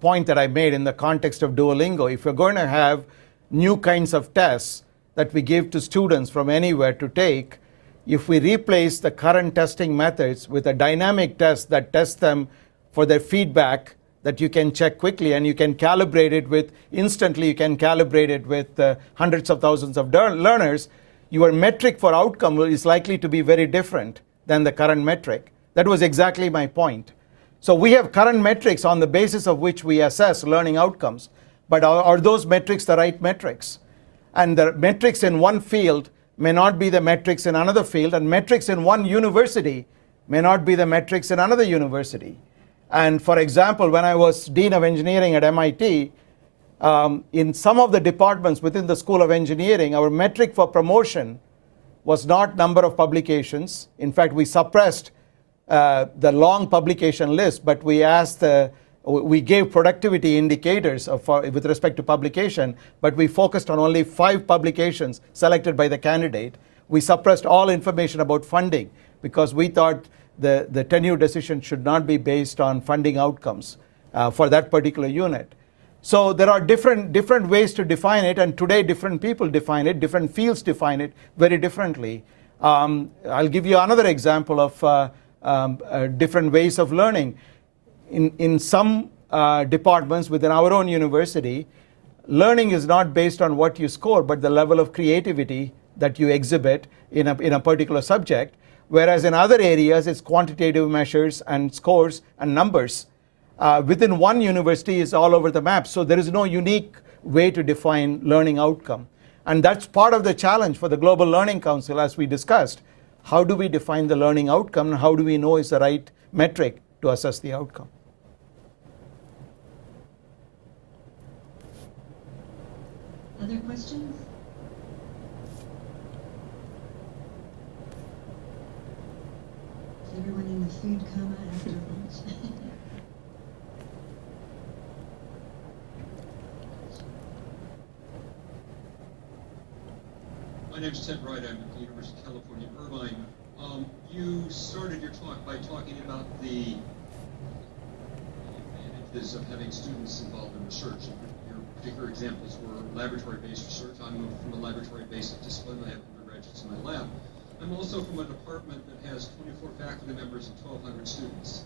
point that I made in the context of Duolingo. If you're going to have new kinds of tests that we give to students from anywhere to take, if we replace the current testing methods with a dynamic test that tests them for their feedback that you can check quickly, and you can calibrate it with instantly, you can calibrate it with hundreds of thousands of learners, your metric for outcome is likely to be very different than the current metric. That was exactly my point. So we have current metrics on the basis of which we assess learning outcomes, but are those metrics the right metrics? And the metrics in one field may not be the metrics in another field, and metrics in one university may not be the metrics in another university. And for example, when I was Dean of Engineering at MIT, in some of the departments within the School of Engineering, our metric for promotion was not number of publications. In fact, we suppressed the long publication list, but we gave productivity indicators with respect to publication, but we focused on only 5 publications selected by the candidate. We suppressed all information about funding because we thought the tenure decision should not be based on funding outcomes for that particular unit. So there are different ways to define it, and today different people define it, different fields define it very differently. I'll give you another example of different ways of learning. In some departments within our own university, learning is not based on what you score, but the level of creativity that you exhibit in a particular subject, whereas in other areas it's quantitative measures and scores and numbers. Within one university is all over the map, so there is no unique way to define learning outcome. And that's part of the challenge for the Global Learning Council, as we discussed. How do we define the learning outcome, and how do we know it's the right metric to assess the outcome? Other questions? Is everyone in the food coma after lunch? My name is Ted Wright. I'm at the University of California, Irvine. You started your talk by talking about the advantages of having students involved in research. Your particular examples were laboratory-based research. I'm from a laboratory-based discipline. I have undergraduates in my lab. I'm also from a department that has 24 faculty members and 1,200 students.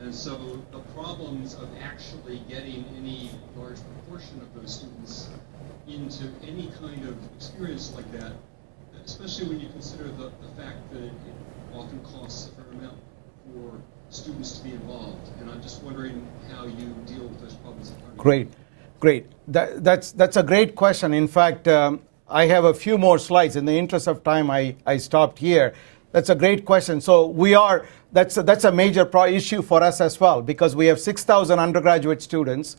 And so the problems of actually getting any large proportion of those students into any kind of experience like that, especially when you consider the fact that it often costs a fair amount for students to be involved. And I'm just wondering how you deal with those problems. Great. That's a great question. In fact, I have a few more slides. In the interest of time, I stopped here. That's a great question. So that's a major issue for us as well, because we have 6,000 undergraduate students,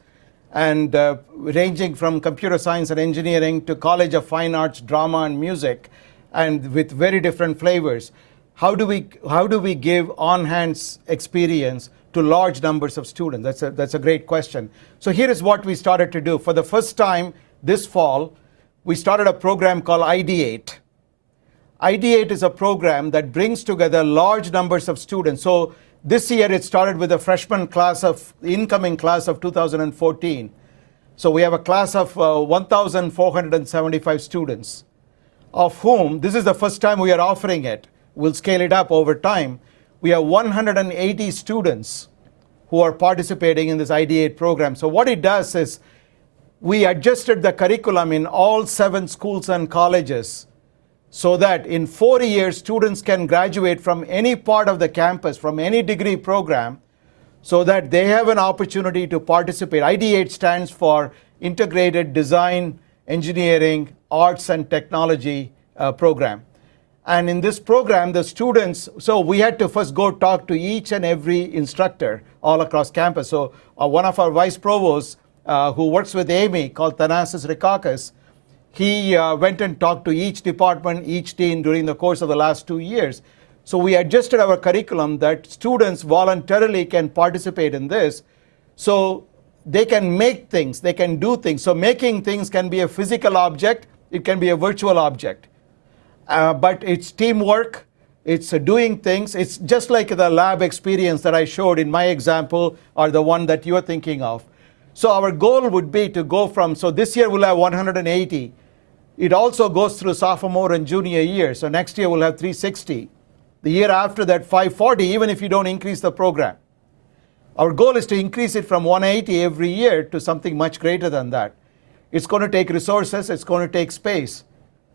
and ranging from computer science and engineering to College of Fine Arts, drama and music, and with very different flavors. How do we give on-hand experience to large numbers of students? That's a great question. So here is what we started to do. For the first time this fall, we started a program called Ideate. Ideate is a program that brings together large numbers of students. So this year it started with the freshman class of the incoming class of 2014. So we have a class of 1,475 students, of whom this is the first time we are offering it. We'll scale it up over time. We have 180 students who are participating in this Ideate program. So what it does is we adjusted the curriculum in all 7 schools and colleges so that in 4 years students can graduate from any part of the campus, from any degree program, so that they have an opportunity to participate. Ideate stands for Integrated Design, Engineering, Arts and Technology program. And in this program, the students, so we had to first go talk to each and every instructor all across campus. So one of our vice provosts who works with Amy, called Thanasis Rikakis, he went and talked to each department, each dean during the course of the last 2 years. So we adjusted our curriculum that students voluntarily can participate in this. So they can make things, they can do things. So making things can be a physical object, it can be a virtual object. But it's teamwork, it's doing things. It's just like the lab experience that I showed in my example, or the one that you're thinking of. So our goal would be to go from, so this year we'll have 180. It also goes through sophomore and junior year. So next year we'll have 360. The year after that, 540, even if you don't increase the program. Our goal is to increase it from 180 every year to something much greater than that. It's going to take resources, it's going to take space.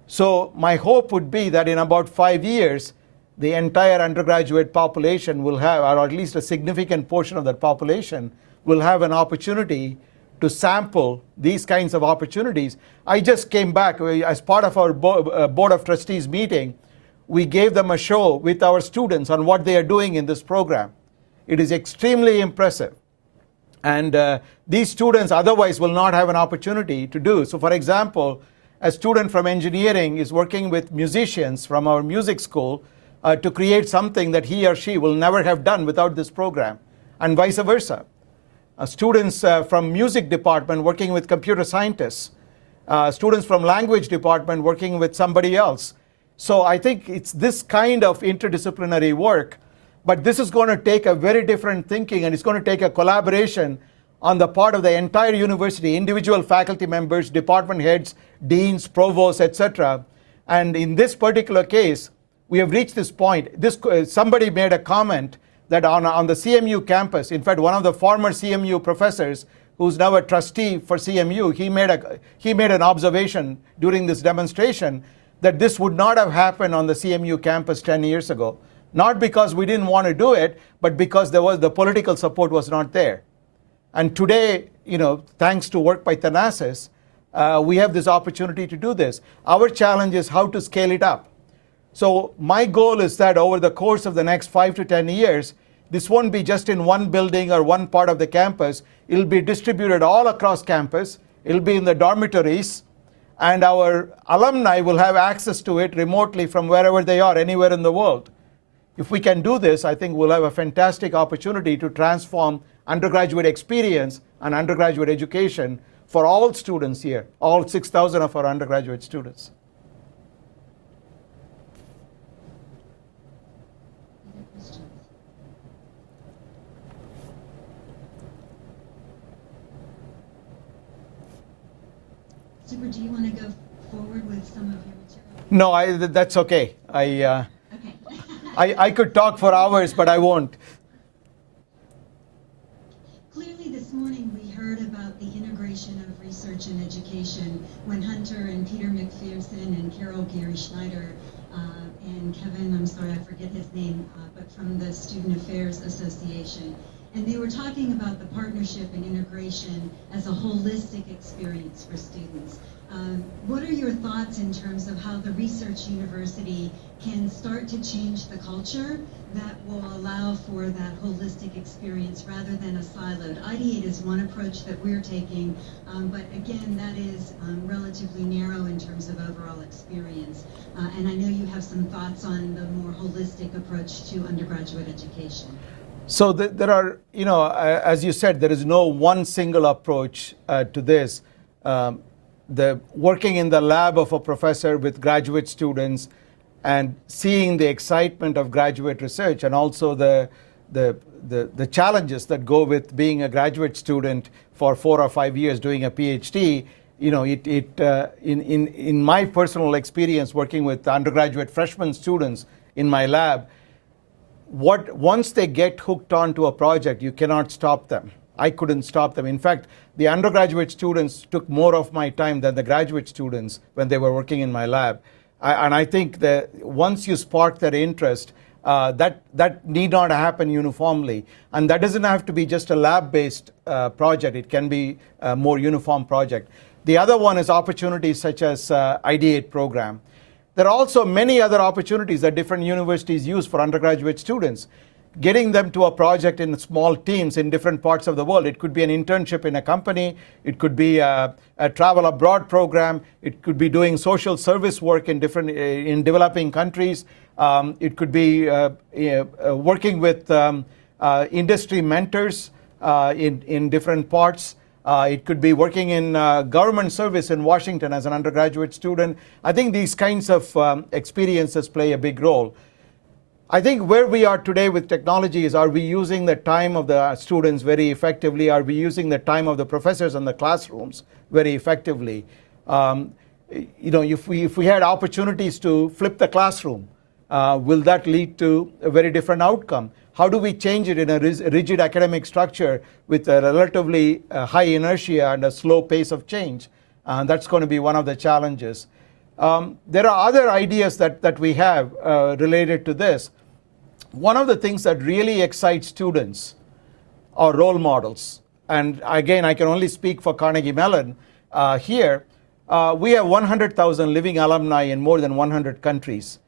So my hope would be that in about 5 years, the entire undergraduate population will have, or at least a significant portion of that population, will have an opportunity to sample these kinds of opportunities. I just came back as part of our Board of Trustees meeting. We gave them a show with our students on what they are doing in this program. It is extremely impressive. And these students otherwise will not have an opportunity to do. So for example, a student from engineering is working with musicians from our music school to create something that he or she will never have done without this program, and vice versa. Students from music department working with computer scientists, students from language department working with somebody else. So I think it's this kind of interdisciplinary work, but this is going to take a very different thinking, and it's going to take a collaboration on the part of the entire university, individual faculty members, department heads, deans, provosts, etc. And in this particular case, we have reached this point. Somebody made a comment that on the CMU campus, in fact, one of the former CMU professors, who's now a trustee for CMU, he made an observation during this demonstration that this would not have happened on the CMU campus 10 years ago. Not because we didn't want to do it, but because the political support was not there. And today, thanks to work by Thanasis, we have this opportunity to do this. Our challenge is how to scale it up. So my goal is that over the course of the next 5 to 10 years, this won't be just in one building or one part of the campus. It'll be distributed all across campus. It'll be in the dormitories. And our alumni will have access to it remotely from wherever they are, anywhere in the world. If we can do this, I think we'll have a fantastic opportunity to transform undergraduate experience and undergraduate education for all students here, all 6,000 of our undergraduate students. Subra, do you want to go forward with some of your material? No, that's okay. Okay. I could talk for hours, but I won't. Clearly this morning we heard about the integration of research and education when Hunter and Peter McPherson and Carol Gary Schneider and Kevin, I'm sorry, I forget his name, but from the Student Affairs Association. And they were talking about the partnership and integration as a holistic experience for students. What are your thoughts in terms of how the research university can start to change the culture that will allow for that holistic experience rather than a siloed? Ideate is one approach that we're taking, but again, that is relatively narrow in terms of overall experience. And I know you have some thoughts on the more holistic approach to undergraduate education. So there are, as you said, there is no one single approach to this. The working in the lab of a professor with graduate students and seeing the excitement of graduate research, and also the challenges that go with being a graduate student for 4 or 5 years doing a PhD, in my personal experience working with undergraduate freshman students in my lab, once they get hooked onto a project, you cannot stop them. I couldn't stop them. In fact, the undergraduate students took more of my time than the graduate students when they were working in my lab. And I think that once you spark that interest, that need not happen uniformly. And that doesn't have to be just a lab-based project. It can be a more uniform project. The other one is opportunities such as Ideate program. There are also many other opportunities that different universities use for undergraduate students. Getting them to a project in small teams in different parts of the world. It could be an internship in a company. It could be a travel abroad program. It could be doing social service work in developing countries. It could be working with industry mentors in different parts. It could be working in government service in Washington as an undergraduate student. I think these kinds of experiences play a big role. I think where we are today with technology is, are we using the time of the students very effectively? Are we using the time of the professors in the classrooms very effectively? If we had opportunities to flip the classroom, will that lead to a very different outcome? How do we change it in a rigid academic structure with a relatively high inertia and a slow pace of change? That's going to be one of the challenges. There are other ideas that we have related to this. One of the things that really excites students are role models. And again, I can only speak for Carnegie Mellon here. We have 100,000 living alumni in more than 100 countries.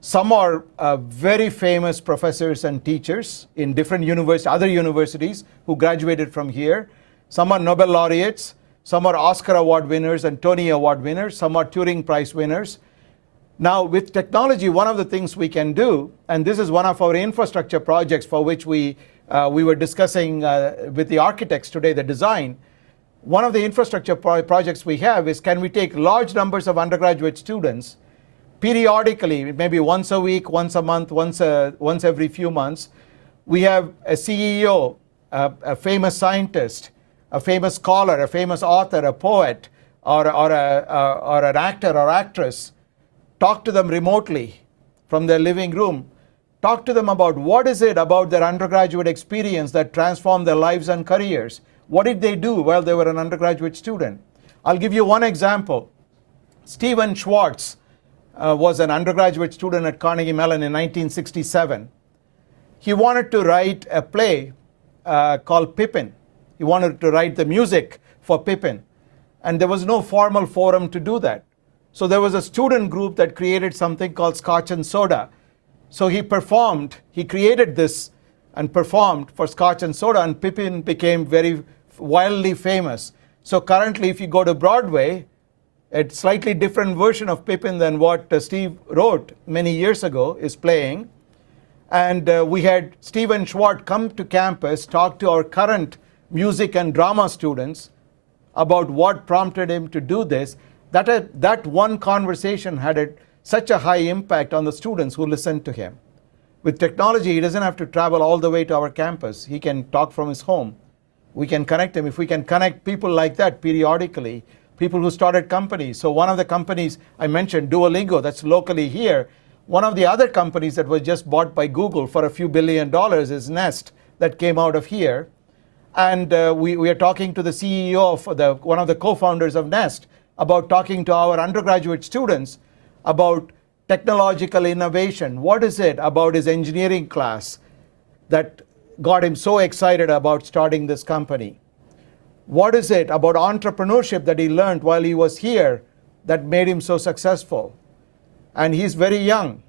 Some are very famous professors and teachers in different other universities who graduated from here. Some are Nobel laureates. Some are Oscar Award winners and Tony Award winners. Some are Turing Prize winners. Now, with technology, one of the things we can do, and this is one of our infrastructure projects for which we were discussing with the architects today, the design. One of the infrastructure projects we have is, can we take large numbers of undergraduate students periodically, maybe once a week, once a month, once every few months. We have a CEO, a famous scientist, a famous scholar, a famous author, a poet, or an actor or actress. Talk to them remotely from their living room. Talk to them about what is it about their undergraduate experience that transformed their lives and careers. What did they do while they were an undergraduate student? I'll give you one example. Stephen Schwartz was an undergraduate student at Carnegie Mellon in 1967. He wanted to write a play called Pippin. He wanted to write the music for Pippin. And there was no formal forum to do that. So there was a student group that created something called Scotch and Soda. So he created this and performed for Scotch and Soda, and Pippin became very wildly famous. So currently, if you go to Broadway, a slightly different version of Pippin than what Steve wrote many years ago is playing. And we had Stephen Schwartz come to campus, talk to our current music and drama students about what prompted him to do this. That one conversation had such a high impact on the students who listened to him. With technology, he doesn't have to travel all the way to our campus. He can talk from his home. We can connect him. If we can connect people like that periodically, people who started companies. So one of the companies I mentioned, Duolingo, that's locally here. One of the other companies that was just bought by Google for a few $1 billion is Nest, that came out of here. And we are talking to the CEO of one of the co-founders of Nest about talking to our undergraduate students about technological innovation. What is it about his engineering class that got him so excited about starting this company? What is it about entrepreneurship that he learned while he was here that made him so successful? And he's very young.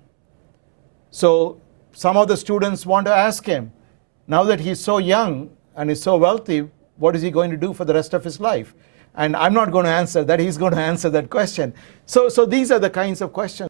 So some of the students want to ask him, now that he's so young and is so wealthy, what is he going to do for the rest of his life? And I'm not going to answer that. He's going to answer that question. So these are the kinds of questions.